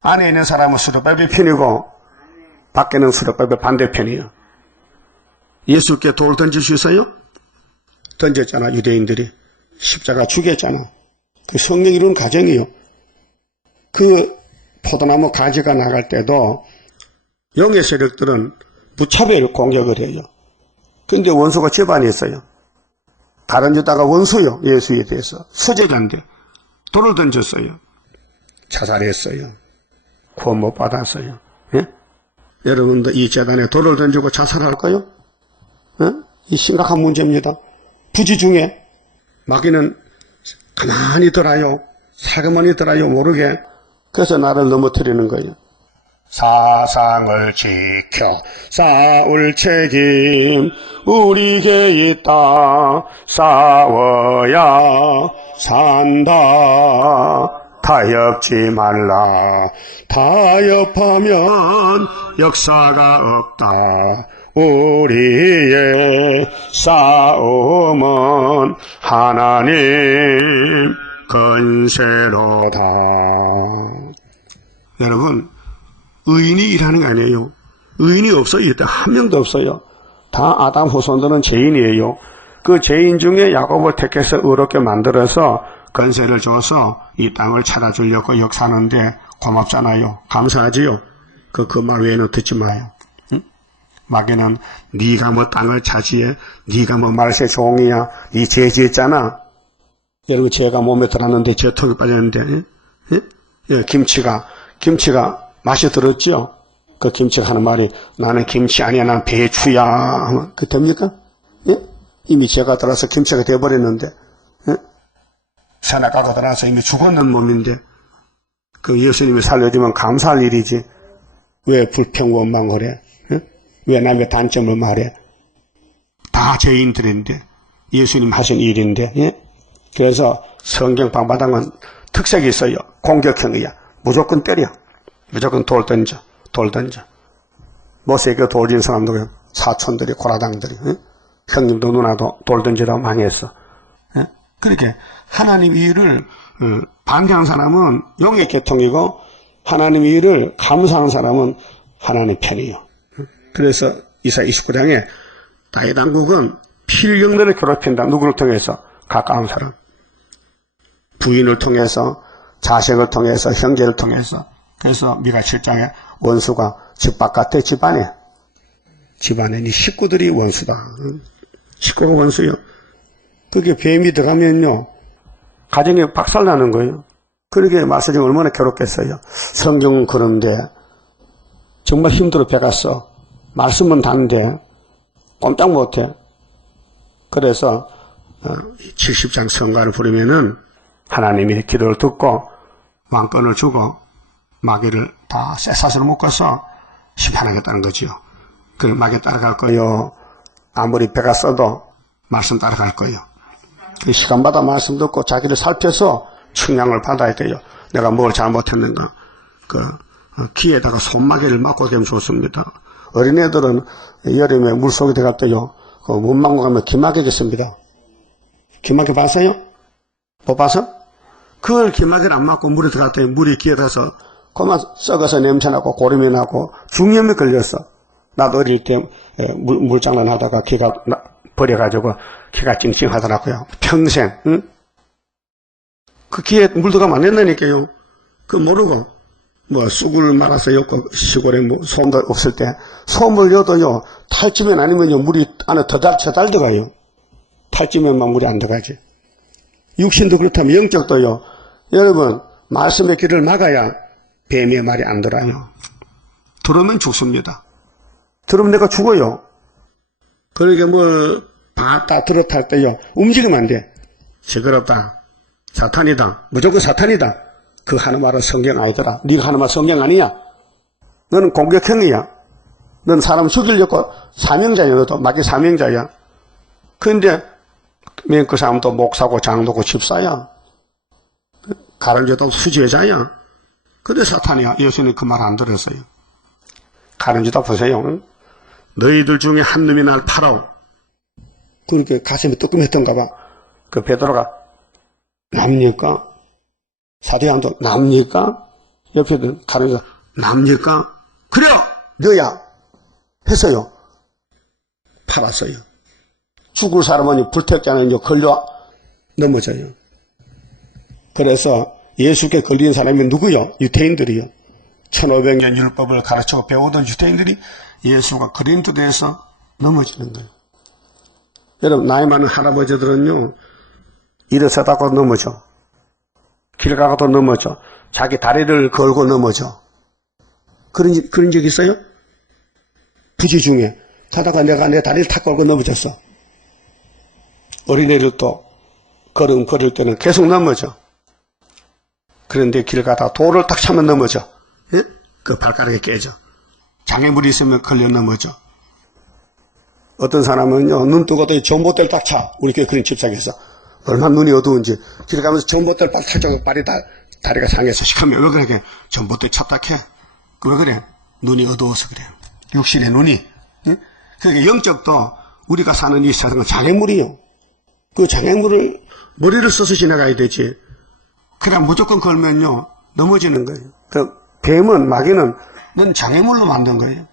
안에 있는 사람은 수르바벨 편이고 밖에는 수르바벨 반대편이에요. 예수께 돌 던질 수 있어요? 던졌잖아. 유대인들이 십자가 죽였잖아. 그 성령 이루는 과정이에요. 그 포도나무 가지가 나갈 때도 영의 세력들은 무차별 공격을 해요. 근데 원수가 집안에 있어요. 다른 유다가 원수요. 예수에 대해서 수제자인데 돌을 던졌어요. 자살했어요. 구원 못 받았어요. 예? 여러분도 이 재단에 돌을 던지고 자살할까요? 예? 이 심각한 문제입니다. 부지 중에 마귀는 가만히 들어요. 사그머니 들어요. 모르게. 그래서 나를 넘어뜨리는 거예요. 사상을 지켜 싸울 책임 우리에게 있다. 싸워야 산다. 타협지 말라. 타협하면 역사가 없다. 우리의 싸움은 하나님 건세로다. 여러분, 의인이 일하는 거 아니에요. 의인이 없어요. 이때 한 명도 없어요. 다 아담 후손들은 죄인이에요. 그 죄인 중에 야곱을 택해서 의롭게 만들어서 건세를 줘서 이 땅을 찾아주려고 역사하는데 고맙잖아요. 감사하지요. 그 말 외에는 듣지 마요. 응? 마귀는 네가 뭐 땅을 차지해, 네가 뭐 말세 종이야, 네 죄 지었잖아. 여러분 죄가 몸에 들어왔는데 죄 턱에 빠졌는데, 예? 예, 김치가 맛이 들었죠? 그 김치가 하는 말이 나는 김치 아니야, 난 배추야. 그 됩니까? 예? 이미 죄가 들어서 김치가 돼버렸는데, 예? 산악가가 들어서 이미 죽었는 몸인데, 그 예수님이 살려주면 감사할 일이지. 왜 불평원망을 해? 예? 왜 남의 단점을 말해? 다 죄인들인데, 예수님 하신 일인데, 예? 그래서 성경 방바닥은 특색이 있어요. 공격형이야. 무조건 때려. 무조건 돌 던져. 모세에게 돌 진 사람들, 사촌들이, 고라당들이, 예? 형님도 누나도 돌 던지라고 많이 했어. 예? 그렇게 하나님 일을 반대하는 사람은 용의 계통이고 하나님 일을 감사하는 사람은 하나님 편이에요. 그래서 이사야 29장에 다윗 왕국은 필경들을 괴롭힌다. 누구를 통해서? 가까운 사람. 부인을 통해서, 자식을 통해서, 형제를 통해서. 그래서 미가 7장에 원수가 집 바깥에 집안에 네 식구들이 원수다. 식구가 원수요. 그게 뱀이 들어가면요 가정이 박살나는 거예요. 그러게 말씀이 얼마나 괴롭겠어요. 성경은 그런데 정말 힘들어 배갔어. 말씀은 단데 꼼짝 못해. 그래서 70장 성가를 부르면은 하나님이 기도를 듣고 왕권을 주고 마귀를 다 쇠사슬로 묶어서 심판하겠다는 거지요. 그 마귀 따라갈 거요. 아무리 배가 써도 말씀 따라갈 거예요. 그 시간마다 말씀 듣고 자기를 살펴서 측량을 받아야 돼요. 내가 뭘 잘못했는가. 귀에다가 손마개를 맞고 되면 좋습니다. 어린애들은 여름에 물속에 들어갈 때요. 문 막고 가면 기막히겠습니다. 기막히 봤어요? 못 봐서? 그걸 기막히를 안 맞고 물에 들어갈 때 물이 귀에 닿아서 그만 썩어서 냄새나고 고름이 나고 중염이 걸렸어. 나도 어릴 때 물장난 하다가 귀가 버려가지고 귀가 찡찡하더라고요. 평생. 응? 그 귀에 물 들어가면 안 된다니까요. 그 모르고 뭐 쑥을 말아서 엮고 시골에 뭐 소음도 없을 때 소음을 여도요 탈지면 아니면요 물이 안에 더 들어가요. 탈지면만 물이 안 들어가지. 육신도 그렇다면 영적도요. 여러분 말씀의 길을 막아야 뱀의 말이 안 들어요. 들으면 죽습니다. 들으면 내가 죽어요. 그러니까 뭘 봤다 들었다 할 때요. 움직이면 안 돼. 시끄럽다. 사탄이다. 무조건 사탄이다. 그 하는 말은 성경 아니더라. 네가 하는 말 성경 아니야. 너는 공격형이야. 넌 사람 죽이려고 사명자야. 너도 마귀 사명자야. 그런데 그 사람도 목사고 장로고 집사야. 가른자도 수제자야. 근데 사탄이야. 예수님 그 말 안 들었어요. 가른자도 보세요. 너희들 중에 한 놈이 날 팔아오. 그렇게 가슴이 뜨끔했던가 봐. 그 베드로가 납니까? 사도양도 납니까? 옆에 가른자 납니까? 그래요! 너야! 했어요. 팔았어요. 죽을 사람은 불택자는 걸려 넘어져요. 그래서 예수께 걸린 사람이 누구요? 유대인들이요. 1500년 율법을 가르치고 배우던 유대인들이 예수가 그린도에서 넘어지는 거예요. 여러분, 나이 많은 할아버지들은요, 일어서다가 넘어져. 길 가고도 넘어져. 자기 다리를 걸고 넘어져. 그런 적 있어요? 부지 중에. 가다가 내가 내 다리를 탁 걸고 넘어졌어. 어린애를 또 걸음 걸을 때는 계속 넘어져. 그런데 길 가다가 돌을 딱 차면 넘어져. 예? 그 발가락이 깨져. 장애물이 있으면 걸려 넘어져. 어떤 사람은요, 눈 뜨고도 전봇대를 딱 차. 우리 교회 그런 집사에서. 얼마나 눈이 어두운지. 길 가면서 전봇대를 딱 차고 다리가 상해서 시커매. 왜 그래? 전봇대 찹딱해. 왜 그래? 눈이 어두워서 그래요. 육신의 눈이. 예? 그러니까 영적도 우리가 사는 이 세상은 장애물이요. 그 장애물을 머리를 써서 지나가야 되지. 그냥 무조건 걸면요, 넘어지는 거예요. 그 뱀은, 마귀는 넌 장애물로 만든 거예요.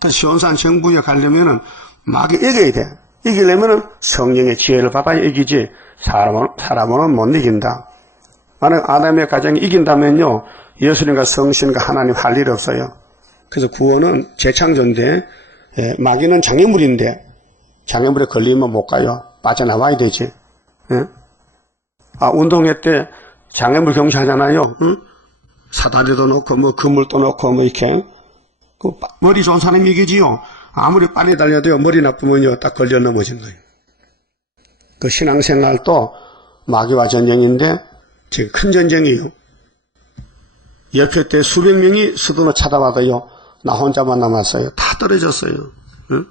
그래서 시온산 정부에 가려면은 마귀 이겨야 돼. 이기려면은 성령의 지혜를 받아야 이기지, 사람은 못 이긴다. 만약 아담의 가정이 이긴다면요, 예수님과 성신과 하나님 할 일 없어요. 그래서 구원은 재창조인데, 마귀는 장애물인데, 장애물에 걸리면 못 가요. 빠져나와야 되지. 예? 운동회 때 장애물 경시하잖아요. 응? 사다리도 놓고, 그물도 놓고, 이렇게. 머리 좋은 사람이 이기지요. 아무리 빨리 달려도요, 머리 나쁘면요, 딱 걸려 넘어진 거예요. 그 신앙생활도 마귀와 전쟁인데, 지금 큰 전쟁이에요. 옆에 때 수백 명이 수도로 찾아와도요, 나 혼자만 남았어요. 다 떨어졌어요. 응?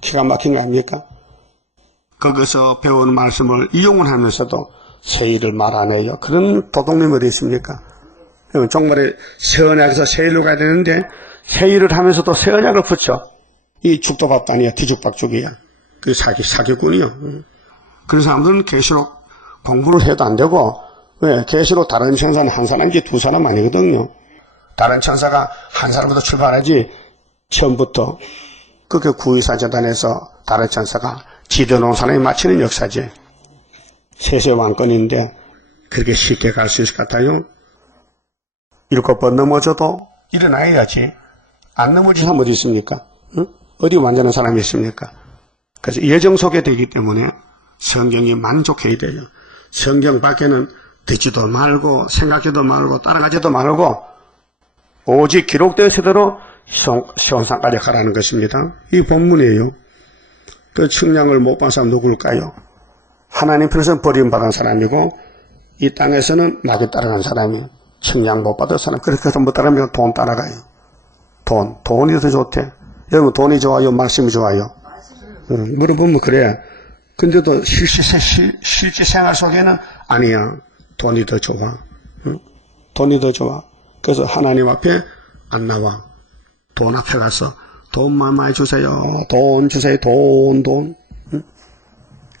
기가 막힌 거 아닙니까? 거기서 배운 말씀을 이용을 하면서도 세일을 말 안 해요. 그런 도둑님이 어디 있습니까? 정말에 세언약에서 세일로 가야 되는데, 세일을 하면서도 세언약을 붙여. 이 죽도밥도 아니야. 뒤죽박죽이야. 그 사기꾼이요. 그런 사람들은 계시록 공부를 해도 안 되고, 왜? 계시록 다른 천사는 한 사람인지 두 사람 아니거든요. 다른 천사가 한 사람부터 출발하지, 처음부터. 그렇게 구의사재단에서 다른 천사가 지도놓은 사람이 마치는 역사지. 세세 왕권인데, 그렇게 쉽게 갈 수 있을 것 같아요? 7번 넘어져도 일어나야지. 안 넘어진 사람 어디 있습니까? 응? 어디 완전한 사람이 있습니까? 그래서 예정 속에 되기 때문에 성경이 만족해야 돼요. 성경 밖에는 듣지도 말고 생각지도 말고 따라가지도 말고 오직 기록되었을 대로 시온산까지 가라는 것입니다. 이 본문이에요. 그 측량을 못 받은 사람 누굴까요? 하나님 편에서는 버림받은 사람이고 이 땅에서는 마귀 따라간 사람이에요. 측량 못 받은 사람. 그렇게 해서 못 따라가면 돈 따라가요. 돈이 더 좋대. 여러분 돈이 좋아요? 말씀이 좋아요? 물어보면 그래. 근데도 실제 생활 속에는 아니야. 돈이 더 좋아. 돈이 더 좋아. 그래서 하나님 앞에 안 나와. 돈 앞에 가서 돈만 많이 주세요. 돈 주세요. 돈.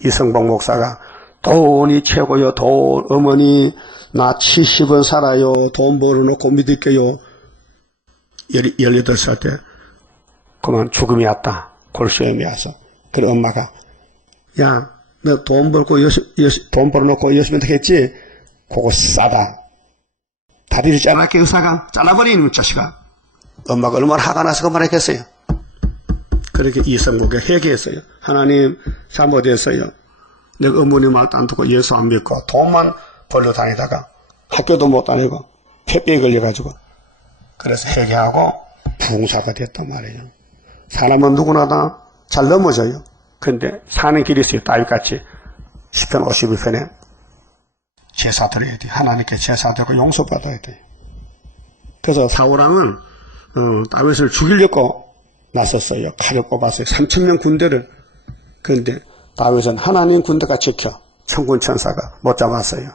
이성봉 목사가 돈이 최고요. 돈. 어머니 나 70원 살아요. 돈 벌어놓고 믿을게요. 18살 때 그만 죽음이 왔다. 골수염이 와서. 그래 엄마가 야 너 돈 벌어놓고 열심히 했지? 그거 싸다. 다리를 잘라게 의사가 잘라버리는 자식아. 엄마가 얼마나 화가 나서 그 말했겠어요. 그렇게 이성복에 회개했어요. 하나님 잘못했어요. 내가 어머니 말도 안 듣고 예수 안 믿고 돈만 벌러 다니다가 학교도 못 다니고 폐병에 걸려가지고 그래서 회개하고 부흥사가 됐단 말이에요. 사람은 누구나 다 잘 넘어져요. 그런데 사는 길이 있어요. 다윗같이. 시편 52편에 제사 드려야 돼. 하나님께 제사 드리고 용서받아야 돼. 그래서 사울왕은 다윗을 죽이려고 나섰어요. 칼을 꼽았어요. 3,000명 군대를. 그런데 다윗은 하나님 군대가 지켜 천군 천사가 못 잡았어요.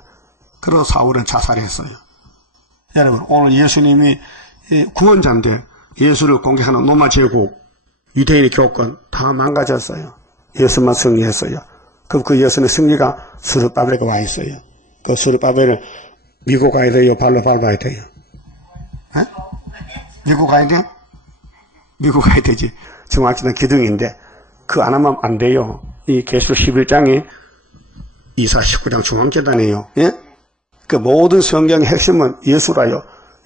그래서 사울은 자살했어요. 여러분, 오늘 예수님이 구원자인데 예수를 공격하는 로마 제국, 유대인의 교권 다 망가졌어요. 예수만 승리했어요. 그럼 그 예수의 승리가 스룹바벨에 와 있어요. 그 스룹바벨을 미국 가야 돼요? 발로 밟아야 돼요? 에? 미국 가야 돼? 미국 가야 되지. 정확히는 기둥인데 그 안 하면 안 돼요. 이 계시록 11장이 이사 19장 중앙재단이에요. 예? 그 모든 성경의 핵심은 예수라요.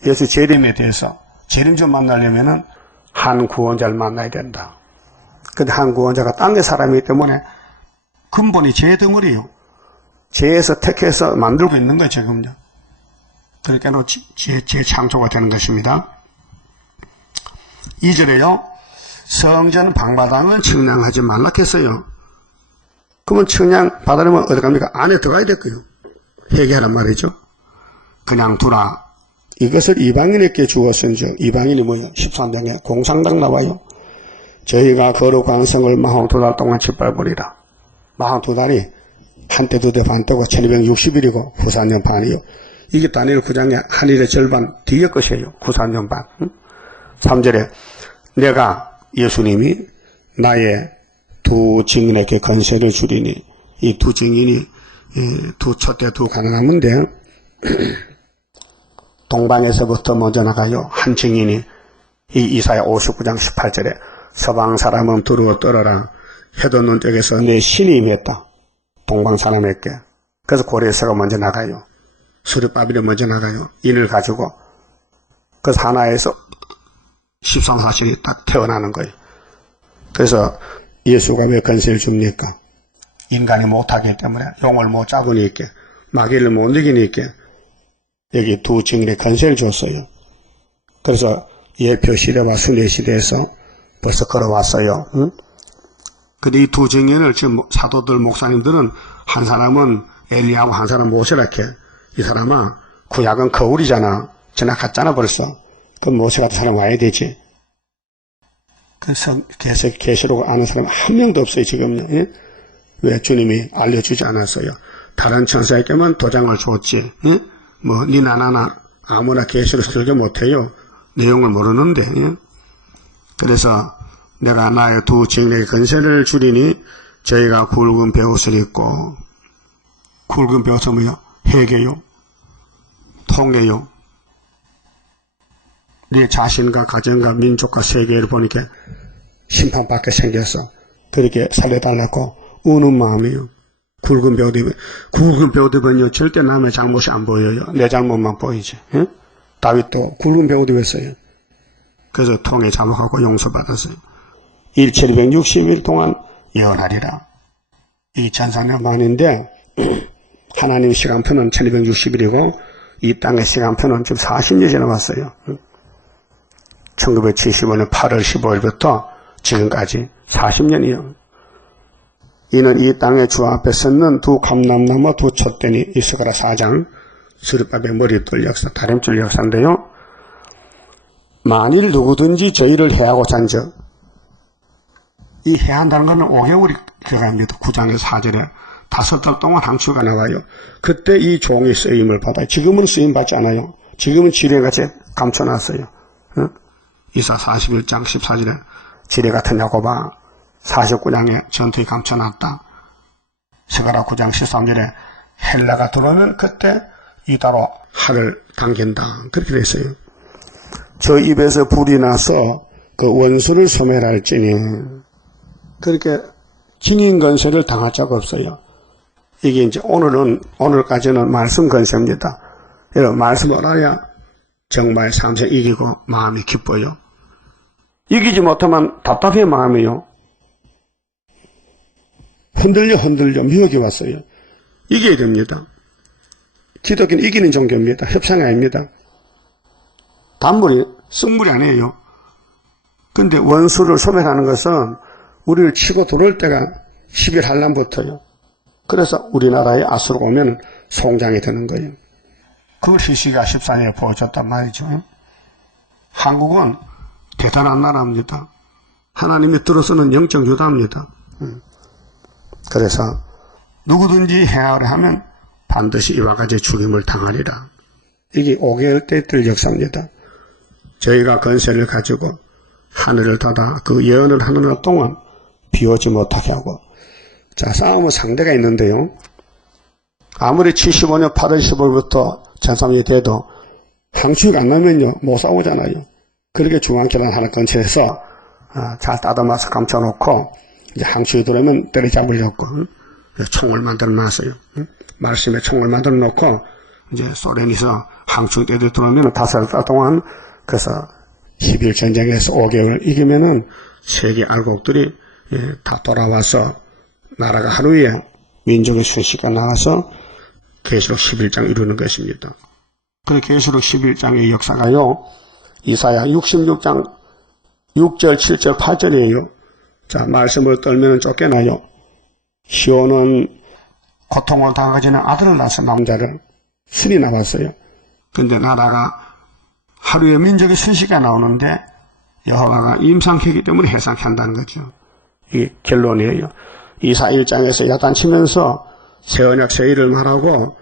예수 재림에 대해서 재림 좀 만나려면은 한 구원자를 만나야 된다. 근데 한 구원자가 땅의 사람이기 때문에 근본이 죄 덩어리요. 죄에서 택해서 만들고 있는 거예요, 지금요. 그러니까 재창조가 되는 것입니다. 2절에요. 성전 방바닥은 측량하지 말라 했어요. 그러면 측량 받으려면 어디 갑니까? 안에 들어가야 될 거예요. 회개하란 말이죠. 그냥 두라. 이것을 이방인에게 주었은즉 이방인이 뭐예요? 13장에 공상당 나와요. 저희가 거룩한 성을 42달 동안 짓밟으리라. 42달이 한때 두대 반 뜨고 1260일이고 94년 반이요. 이게 다니엘 9장의 한 일의 절반 뒤의 것이에요. 94년 반. 3절에 내가 예수님이 나의 두 증인에게 건세를 주리니 이 두 증인이 두 촛대 두 가능하면데 동방에서부터 먼저 나가요. 한 증인이 이 이사야 59장 18절에 서방 사람은 두루어 떨어라. 해도 눈 쪽에서 내 신이 임했다. 동방 사람에게. 그래서 고레스가 먼저 나가요. 수르바벨이 먼저 나가요. 인을 가지고. 그래서 하나에서 13, 14이 딱 태어나는 거예요. 그래서 예수가 왜 건세를 줍니까? 인간이 못하기 때문에 용을 못 잡으니까 마귀를 못 이기니까 여기 두 증인의 건세를 줬어요. 그래서 예표 시대와 순회 시대에서 벌써 걸어왔어요. 응? 근데 이 두 증인을 지금 사도들 목사님들은 한 사람은 엘리야고 한 사람은 모세라케. 이 사람아 구약은 거울이잖아. 지나갔잖아 벌써. 그럼 모세 같은 사람 와야 되지. 그래서 계시록 아는 사람 한 명도 없어요 지금요. 예? 왜? 주님이 알려주지 않았어요. 다른 천사에게만 도장을 줬지. 예? 뭐 니나 나나 아무나 계시록 설교 못해요. 내용을 모르는데. 예? 그래서 내가 나의 두 증인에게 건세를 주리니 저희가 굵은 베옷을 입고 굵은 베옷은 뭐요? 회개요. 통해요. 네 자신과 가정과 민족과 세계를 보니까 심판받게 생겨서 그렇게 살려달라고 우는 마음이요. 굵은 베옷 입으면, 굵은 베옷 입으면요 절대 남의 잘못이 안 보여요. 내 잘못만 보이지. 예? 다윗도 굵은 베옷 입었어요. 그래서 통에 자복하고 용서받았어요. 1760일 동안 예언하리라. 이 전사년 만인데 하나님 시간표는 1260일이고 이 땅의 시간표는 지금 40년이 지나갔어요. 1975년 8월 15일부터 지금까지 40년이요. 이는 이 땅의 주 앞에 섰는 두 감람나무 두 촛대니 이스가랴 4장 스룹바벨 머리돌 역사, 다림줄 역사인데요. 만일 누구든지 저희를 해하고 잔적, 이 해한다는 것은 5개월이 들어갑니다. 9장의 4절에 5달 동안 항수가 나와요. 그때 이 종이 쓰임을 받아요. 지금은 쓰임 받지 않아요. 지금은 지뢰같이 감춰놨어요. 어? 이사 41장 14절에 지뢰 같은 야고바 49장에 전투에 감춰놨다. 스가랴 9장 13절에 헬라가 들어오면 그때 이따로 활을 당긴다. 그렇게 됐어요. 저 입에서 불이 나서 그 원수를 소멸할지니. 그렇게 진인 건세를 당할 자가 없어요. 이게 이제 오늘까지는 말씀 건세입니다. 여러분, 말씀을 알아야 정말 삶에 이기고 마음이 기뻐요. 이기지 못하면 답답해 마음이요. 흔들려 미혹이 왔어요. 이겨야 됩니다. 기독교는 이기는 종교입니다. 협상이 아닙니다. 단물이, 쓴물이 아니에요. 근데 원수를 소멸하는 것은 우리를 치고 들어올 때가 10일 한란부터요. 그래서 우리나라에 아수르가 오면 송장이 되는 거예요. 그걸 히스기야 14년에 보여줬단 말이죠. 한국은 대단한 나라입니다. 하나님이 들어서는 영적 유다입니다. 그래서 누구든지 해하려 하면 반드시 이와 같이 죽임을 당하리라. 이게 5개월 때 뜰 역사입니다. 저희가 건세를 가지고 하늘을 닫아 그 예언을 하는 동안 비오지 못하게 하고, 자, 싸움은 상대가 있는데요. 아무리 75년 8월 15일부터 전삼일이 돼도 항추가 안 나면요 못 싸우잖아요. 그렇게 중앙계단 하나 근처에서 잘 따다마서 감춰놓고 이제 항추에 들어오면 때려잡으려고 총을 만들어 놨어요. 말씀에 총을 만들어 놓고 이제 소련에서 항추 때려 들어오면 5달 동안, 그래서 10일 전쟁에서 5개월 이기면은 세계 알곡들이 다 돌아와서 나라가 하루에 민족의 순식간 나와서 계시록 11장 이루는 것입니다. 그 계시록 11장의 역사가요, 이사야 66장 6절, 7절, 8절이에요. 자, 말씀을 떨면 쫓겨나요. 시온은 고통을 당하지는 아들을 낳아서 남자를 술이 나왔어요. 근데 나라가 하루에 민족의 순식간에 나오는데 여호와가 임상했기 때문에 해상케 한다는 거죠. 이게 결론이에요. 이사 1장에서 야단치면서 새언약 새일을 말하고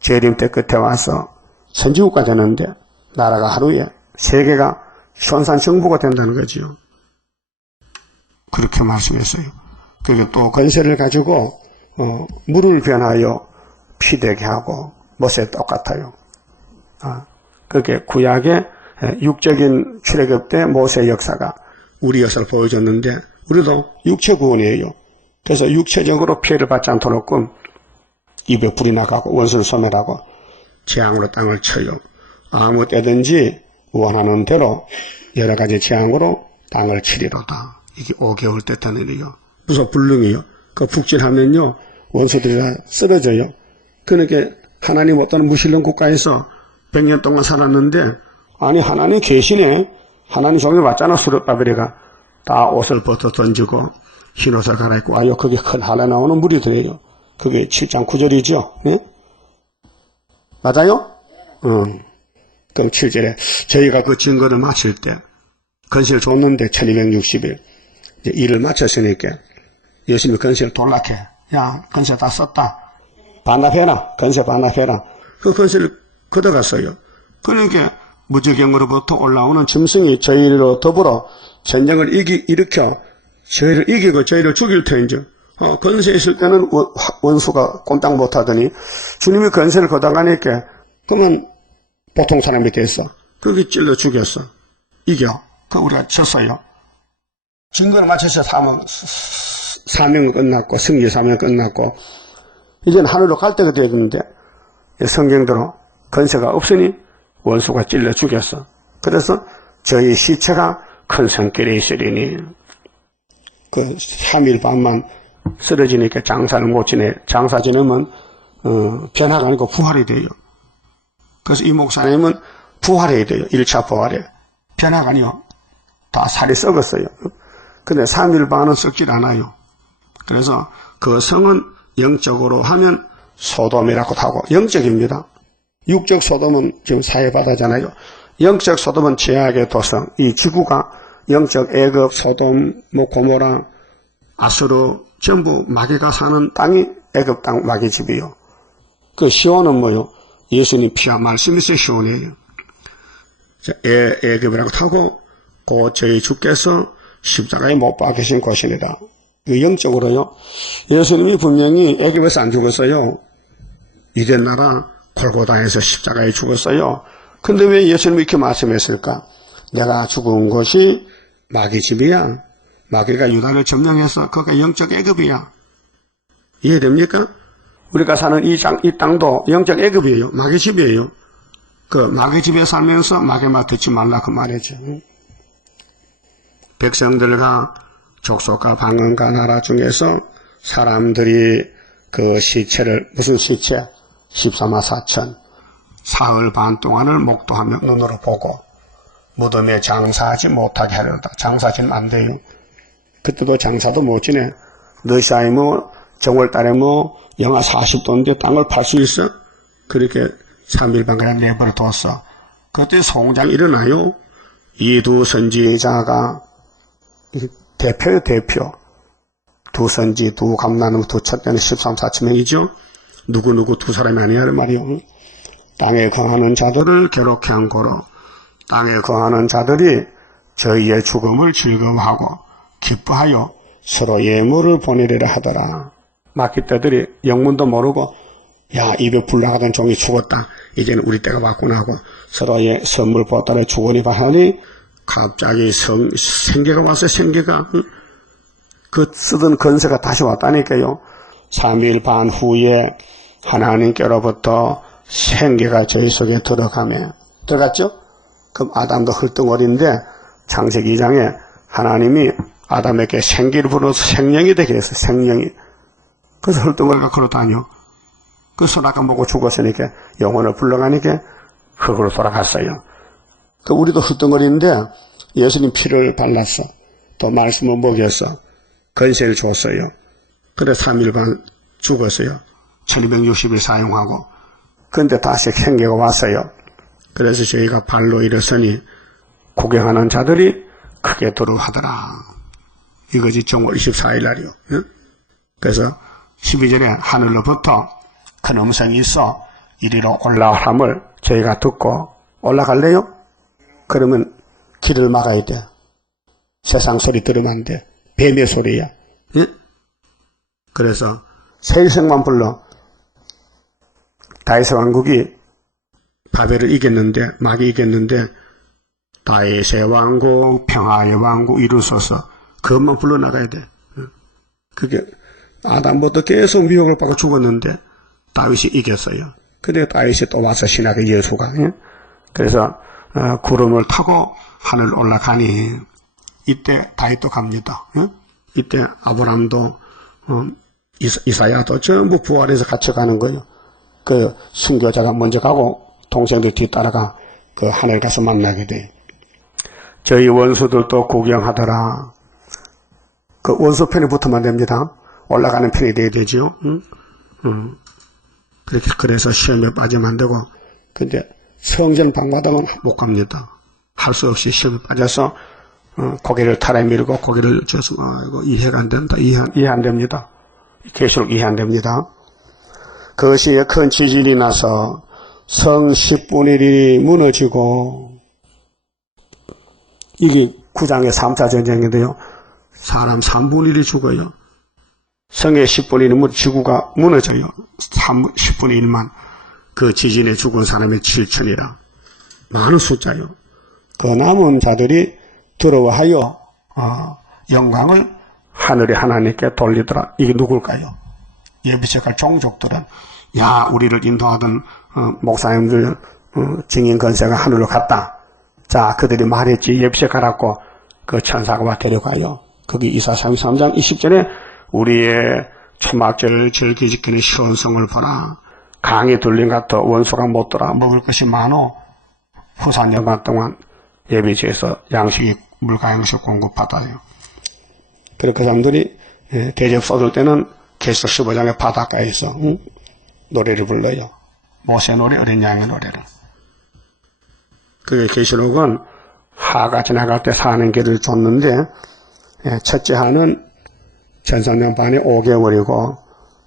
재림 때 끝에 와서 선지국가 되는데 나라가 하루에 세계가 현산 정부가 된다는 거죠. 그렇게 말씀했어요. 그게 또 건세를 가지고 물을 변하여 피되게 하고 못에 똑같아요. 그게 구약의 육적인 출애굽 때 모세의 역사가 우리 역사를 보여줬는데 우리도 육체 구원이에요. 그래서 육체적으로 피해를 받지 않도록 입에 불이 나가고 원수를 소멸하고 재앙으로 땅을 쳐요. 아무 때든지 원하는 대로 여러 가지 재앙으로 땅을 치리로다. 이게 5개월 때 되는 일이요. 무슨 불능이요. 그 북진하면요 원수들이 다 쓰러져요. 그러니까 하나님 어떤 무신론 국가에서 100년 동안 살았는데, 아니 하나님 계시네, 하나님 종이 왔잖아. 수르바벨이가 다 옷을 벗어 던지고 흰 옷을 갈아입고 와요. 그게 큰 하나 나오는 무리들이에요. 그게 7장 9절이죠. 네? 맞아요? 그럼 7절에 저희가 그 증거를 마칠 때 건세를 줬는데 1260일 이제 일을 마쳤으니까 예수님이 건세를 돌락해. 야, 건세 다 썼다. 반납해라. 건세 반납해라. 그 건세를 걷어갔어요. 그러니까 무적경으로부터 올라오는 짐승이 저희로 더불어 전쟁을 일으켜 저희를 이기고 저희를 죽일 터인즉, 건세 있을 때는 원수가 꼼짝 못하더니 주님이 건세를 걷어가니까 그러면 보통 사람이 됐어. 그렇게 찔러 죽였어. 이겨. 그 우리가 졌어요. 증거를 맞춰서 사명은 끝났고 승리 사명 끝났고 이제는 하늘로 갈 때가 되었는데 성경대로 건세가 없으니 원수가 찔러 죽였어. 그래서 저희 시체가 큰 성길에 있으리니, 그 3일 밤만 쓰러지니까 장사를 못 지내. 장사 지내면 변화가 아니고 부활이 돼요. 그래서 이 목사님은 부활해야 돼요. 1차 부활에. 변화가 아니요. 다 살이 썩었어요. 근데 3일 반은 썩질 않아요. 그래서 그 성은 영적으로 하면 소돔이라고 하고, 영적입니다. 육적 소돔은 지금 사해바다잖아요. 영적 소돔은 죄악의 도성. 이 지구가 영적 애굽, 소돔, 고모라, 아수르 전부 마귀가 사는 땅이 애굽 땅 마귀 집이요. 그 시온은 뭐요? 예수님 피와 말씀에서 시온이에요. 애굽이라고 하고 곧 저희 주께서 십자가에 못 박히신 곳이니라. 그 영적으로요. 예수님이 분명히 애굽에서 안 죽었어요. 이전 나라 골고다에서 십자가에 죽었어요. 근데 왜 예수님이 이렇게 말씀했을까? 내가 죽은 곳이 마귀 집이야. 마귀가 유다를 점령해서 거기가 영적 애굽이야. 이해됩니까? 우리가 사는 이 땅도 영적 애굽이에요. 마귀 집이에요. 그 마귀 집에 살면서 마귀 말 듣지 말라 그 말이죠. 백성들과 족속과 방언과 나라 중에서 사람들이 그 시체를, 무슨 시체? 13만 4천 사흘 반 동안을 목도하며 눈으로 보고 무덤에 장사하지 못하게 하려다. 장사하지는 안 돼요. 그때도 장사도 못 지내. 러시아에 뭐 정월달에 뭐 영하 40도인데 땅을 팔 수 있어? 그렇게 3일반 그냥 내버려 뒀어. 그때 송장이 일어나요. 이 두 선지자가 대표요, 대표. 두 선지, 두 감나무, 두 첩자는 13, 14명이죠. 누구누구 두 사람이 아니야 말이요. 땅에 거하는 자들을 괴롭게 한 거로 땅에 거하는 자들이 저희의 죽음을 즐거워하고 기뻐하여 서로 예물을 보내리라 하더라. 마귀떼들이 영문도 모르고 야 입에 불 나가던 종이 죽었다. 이제는 우리 때가 왔구나 하고 서로의 선물 보따리에 주거니 하니 갑자기 생계가 왔어요. 생계가. 그 쓰던 건세가 다시 왔다니까요. 3일 반 후에 하나님께로부터 생계가 저희 속에 들어갔죠? 그럼 아담도 헐덩어린데 창세기 2장에 하나님이 아담에게 생기를 불어서 생명이 되게 했어요. 생명이. 그래서 헐덩어리가 걸어다녀. 그 소나가 먹고 죽었으니까 영혼을 불러가니까 흙으로 돌아갔어요. 그 우리도 헐덩어리인데 예수님 피를 발랐어. 또 말씀을 먹였어. 건세를 줬어요. 그래 3일 반 죽었어요. 1260일 사용하고. 근데 다시 생계가 왔어요. 그래서 저희가 발로 일어서니 구경하는 자들이 크게 두려워하더라. 이것이 정월 24일 날이요. 응? 그래서 12절에 하늘로부터 큰 음성이 있어 이리로 올라오람을 저희가 듣고 올라갈래요? 그러면 길을 막아야 돼. 세상 소리 들으면 안 돼. 뱀의 소리야. 응? 그래서 새 일성만 불러. 다윗의 왕국이 바벨을 이겼는데, 마귀 이겼는데, 다윗의 왕국, 평화의 왕국 이루소서. 그것만 불러나가야 돼. 그게, 아담부터 계속 미혹을 받고 죽었는데, 다윗이 이겼어요. 근데 다윗이 또 와서 신학의 예수가. 그래서, 구름을 타고 하늘 올라가니, 이때 다윗도 갑니다. 이때 아브람도, 이사야도 전부 부활해서 같이 가는 거예요. 그 순교자가 먼저 가고 동생들 뒤따라가 그 하늘 가서 만나게 돼. 저희 원수들도 구경하더라. 그 원수 편에 붙으면 됩니다. 올라가는 편이 돼야 되죠. 그래서 시험에 빠지면 안 되고. 근데 성전 방마당은 못 갑니다. 할 수 없이 시험에 빠져서 고개를 타래 밀고 고개를 져서 이거 이해가 안 된다. 이해 안 됩니다. 계시록 이해 안 됩니다. 그 시에 큰 지진이 나서 성 10분의 1이 무너지고, 이게 9장의 3차 전쟁인데요. 사람 3분의 1이 죽어요. 성의 10분의 1은 지구가 무너져요. 10분의 1만. 그 지진에 죽은 사람이 7천이라. 많은 숫자요. 그 남은 자들이 두려워하여 영광을 하늘의 하나님께 돌리더라. 이게 누굴까요? 예비색할 종족들은 야 우리를 인도하던 목사님들 증인 건세가 하늘로 갔다. 자 그들이 말했지 예비색하라고 그 천사가 와 데려가요. 거기 이사야 3장 20절에 우리의 초막절 절기 지키는 시온성을 보라. 강이 둘린 같아 원수가 못 돌아 먹을 것이 많어. 후산 여간 동안 예비지에서 양식이 물가 양식 공급받아요. 그리고 그 사람들이 대접 쏟을 때는 계시록 15장의 바닷가에서 노래를 불러요. 모세 노래, 어린 양의 노래를. 그게 계시록은 하가 지나갈 때 사는 길을 줬는데 첫째 하는 전성년 반이 5개월이고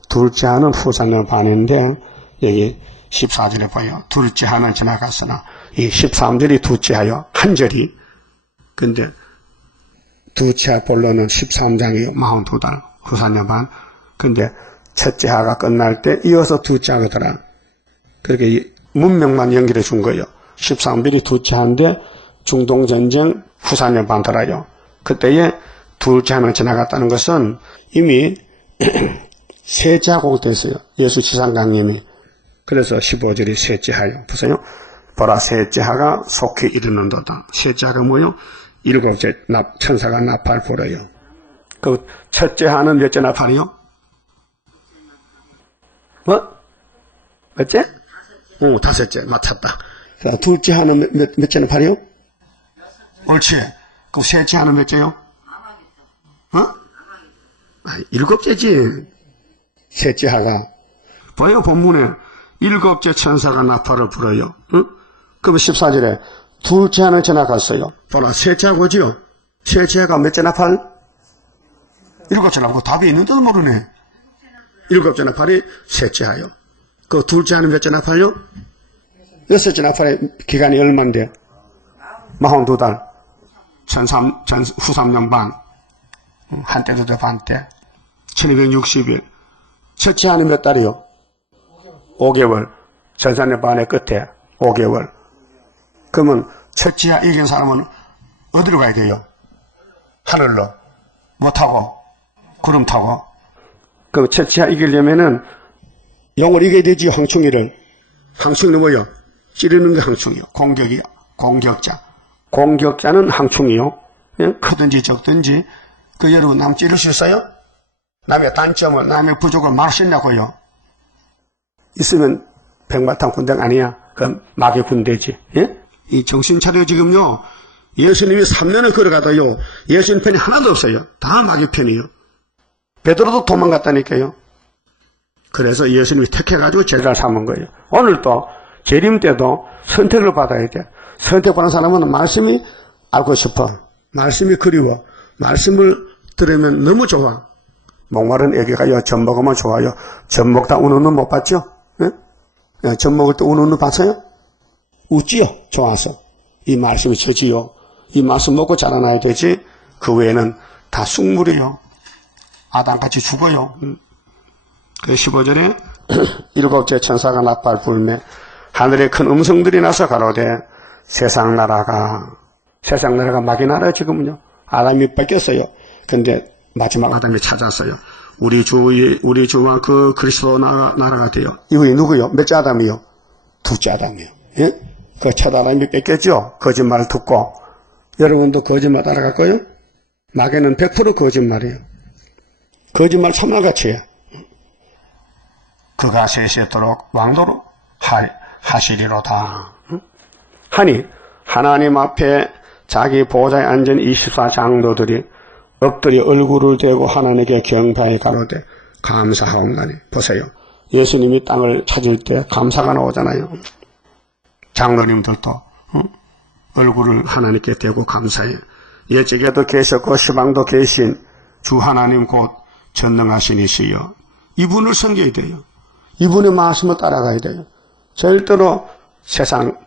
둘째 하는 후산년 반인데 여기 14절에 보여. 둘째 하는 지나갔으나 이 13절이 둘째 하여 한 절이 근데 둘째 하 본론은 13장이요. 42달 후산년 반. 근데 첫째 하가 끝날 때 이어서 둘째 하거더라. 그렇게 문명만 연결해 준 거예요. 13절이 둘째 하인데 중동전쟁 후산년 반 들어요. 그때에 둘째 하는 지나갔다는 것은 이미 셋째 하고 됐어요. 예수 지상강림이. 그래서 15절이 셋째 하요. 보세요. 보라 셋째 하가 속히 이르는도다. 셋째 하가 뭐요? 일곱째 천사가 나팔 불어요. 그 첫째 하는 몇째 나팔이요? 뭐? 몇째? 다섯째 맞췄다. 둘째 하는 몇째 나팔이요? 옳지. 그럼 셋째 하는 몇째요? 어? 일곱째지. 셋째 하가. 보여, 본문에. 일곱째 천사가 나팔을 불어요. 응? 그럼 14절에 둘째 하는 지나갔어요. 보라, 셋째 하고지요. 셋째 하가 몇째 나팔? 일곱째 나팔. 답이 있는데도 모르네. 일곱째 나팔이 셋째 하요. 그 둘째 하는 몇째 나팔요? 여섯째 나팔의 기간이 얼만데? 42달. 후 3년 반. 한때도 더 반때. 1260일. 첫째 하는 몇 달이요? 5개월. 전산의 반의 끝에 5개월. 그러면 첫째 하 이긴 사람은 어디로 가야 돼요? 하늘로. 뭐 타고? 구름 타고. 그럼 첫째 하 이기려면은 용을 이겨야 되지, 황충이를. 황충이는 뭐요? 찌르는 게 황충이요. 공격이요. 공격자. 공격자는 황충이요. 크든지 적든지. 그 여러분 남 찌를 수 있어요? 남의 단점을, 남의 부족을 말할 수 있냐고요? 있으면 백마탄 군대 아니야. 그럼 마귀 군대지. 예? 이 정신 차려 지금요. 예수님이 3년을 걸어가도요. 예수님 편이 하나도 없어요. 다 마귀 편이에요. 베드로도 도망갔다니까요. 그래서 예수님이 택해가지고 제자를 삼은 거예요. 오늘도 재림 때도 선택을 받아야 돼. 선택받는 사람은 말씀이 알고 싶어. 말씀이 그리워. 말씀을 들으면 너무 좋아. 목마른 애기가요, 젖 먹으면 좋아요. 젖 먹다 우는 눈 못 봤죠? 예? 젖 먹을 때 우는 눈 봤어요? 웃지요? 좋아서. 이 말씀이 처지요. 이 말씀 먹고 자라나야 되지. 그 외에는 다 쑥물이요. 아담같이 죽어요. 15절에 일곱째 천사가 나팔 불매 하늘에 큰 음성들이 나서 가로되 세상 나라가 마귀 나라요 지금은요. 아담이 뺏겼어요. 근데 마지막 아담이 찾았어요. 우리 주와 그 그리스도 나라가 돼요. 이거 누구요? 몇째 아담이요? 둘째 아담이요. 예? 그 첫 아담이 뺏겼죠? 거짓말을 듣고. 여러분도 거짓말 따라갈 거예요? 마귀는 100% 거짓말이에요. 거짓말 참말같이 해요. 그가 세세토록 왕도로 하시리로다. 하니 하나님 앞에 자기 보좌에 앉은 24장로들이 엎드려 얼굴을 대고 하나님께 경배하여 가로되 감사하옵나니. 보세요. 예수님이 땅을 찾을 때 감사가 나오잖아요. 장로님들도 얼굴을 하나님께 대고 감사해요. 예측에도 계셨고 시방도 계신 주 하나님 곧 전능하신 이시여. 이분을 섬겨야 돼요. 이분의 말씀을 따라가야 돼요. 절대로 세상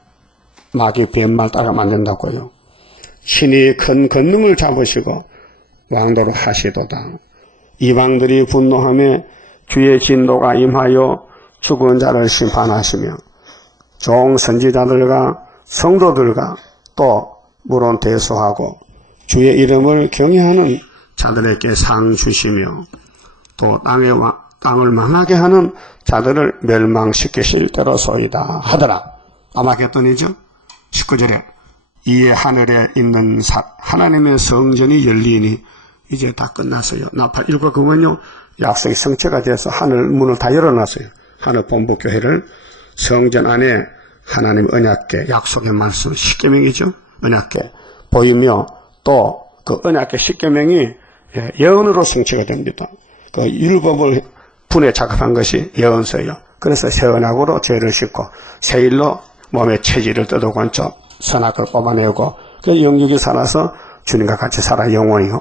마귀 뱀말 따라가면 안 된다고요. 신이 큰 권능을 잡으시고 왕도로 하시도다. 이방들이 분노하며 주의 진노가 임하여 죽은 자를 심판하시며 종 선지자들과 성도들과 또 물론 대소하고 주의 이름을 경외하는 자들에게 상 주시며 또 땅을 망하게 하는 자들을 멸망시키실 때로소이다 하더라. 아마겟돈이죠. 19절에 이에 하늘에 있는 하나님의 성전이 열리니 이제 다 끝났어요. 나팔 일과 그건요 약속이 성취가 돼서 하늘 문을 다 열어놨어요. 하늘 본부 교회를 성전 안에 하나님 언약궤 약속의 말씀 십계명이죠. 언약궤 보이며 또 그 언약궤 십계명이 예언으로 성취가 됩니다. 그 율법을 분에 작업한 것이 예언서예요. 그래서 새 언약으로 죄를 씻고 새 일로 몸의 체질을 뜯어관쳐 선악을 뽑아내고 그 영육이 살아서 주님과 같이 살아 영원히요.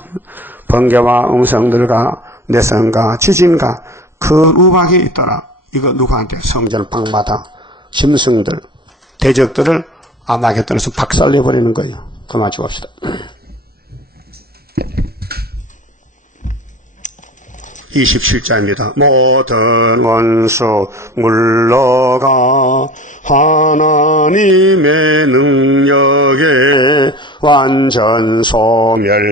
번개와 음성들과 내성과 지진과 큰 우박이 있더라. 이거 누구한테? 성전 방마다 짐승들 대적들을 아마겟돈에서 박살내버리는 거예요. 그만 죽읍시다. 27자입니다. 모든 원수 물러가 하나님의 능력에 완전 소멸되리라.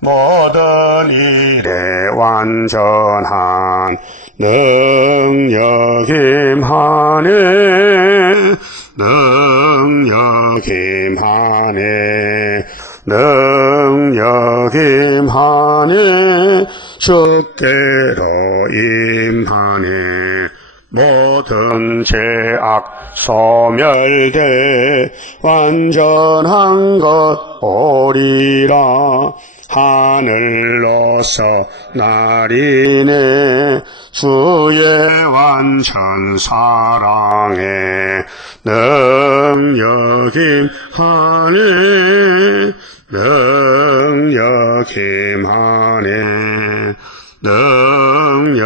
모든 일에 완전한 능력 임하네. 능력 임하네. 능력 임하네. 주께로 임하네. 모든 죄악 소멸돼 완전한 것 오리라. 하늘로서 날이네 주의 완전 사랑에 능력임하네 능력임하네 능력임하네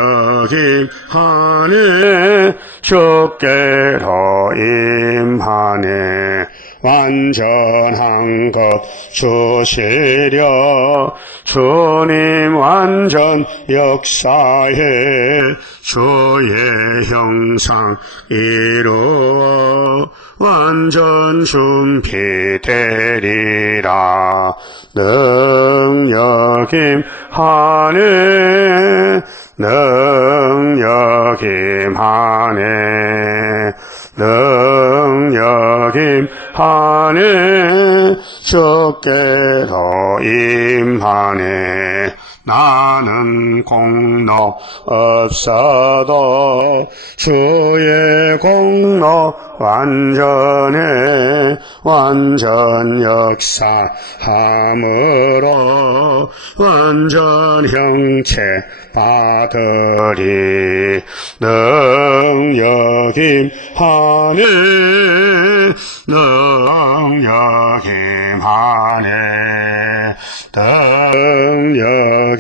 주께로 임하네 완전한 것 주시려 주님 완전 역사해 주의 형상 이루어 완전 준비되리라. 능력임하네 능력임하네 능력임하네 주께로 임하네. 나는 공로 없어도 주의 공로 완전해 완전 역사함으로 완전 형체 받으리. 능력임하네 능력임하네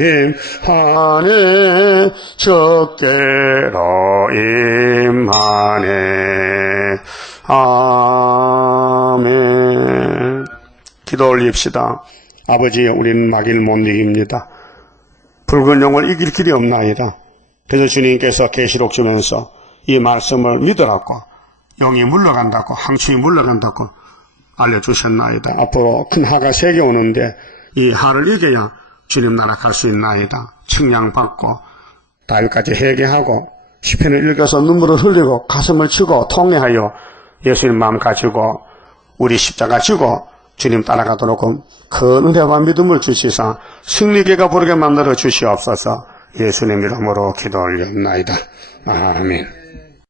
능력임하네 주께로 임하네. 아멘. 기도 올립시다. 아버지, 우리는 마귀를 못 이깁니다. 붉은 영을 이길 길이 없나이다. 그래서 주님께서 계시록 주면서 이 말씀을 믿으라고, 영이 물러간다고, 항충이 물러간다고 알려주셨나이다. 앞으로 큰 하가 3개 오는데 이 하를 이겨야 주님 나라 갈 수 있나이다. 측량받고 다윗까지 회개하고 시편을 읽어서 눈물을 흘리고 가슴을 치고 통회하여 예수님 마음 가지고 우리 십자가 지고 주님 따라가도록 큰 은혜와 믿음을 주시사 승리계가 부르게 만들어 주시옵소서. 예수님 이름으로 기도 올렸나이다. 아멘.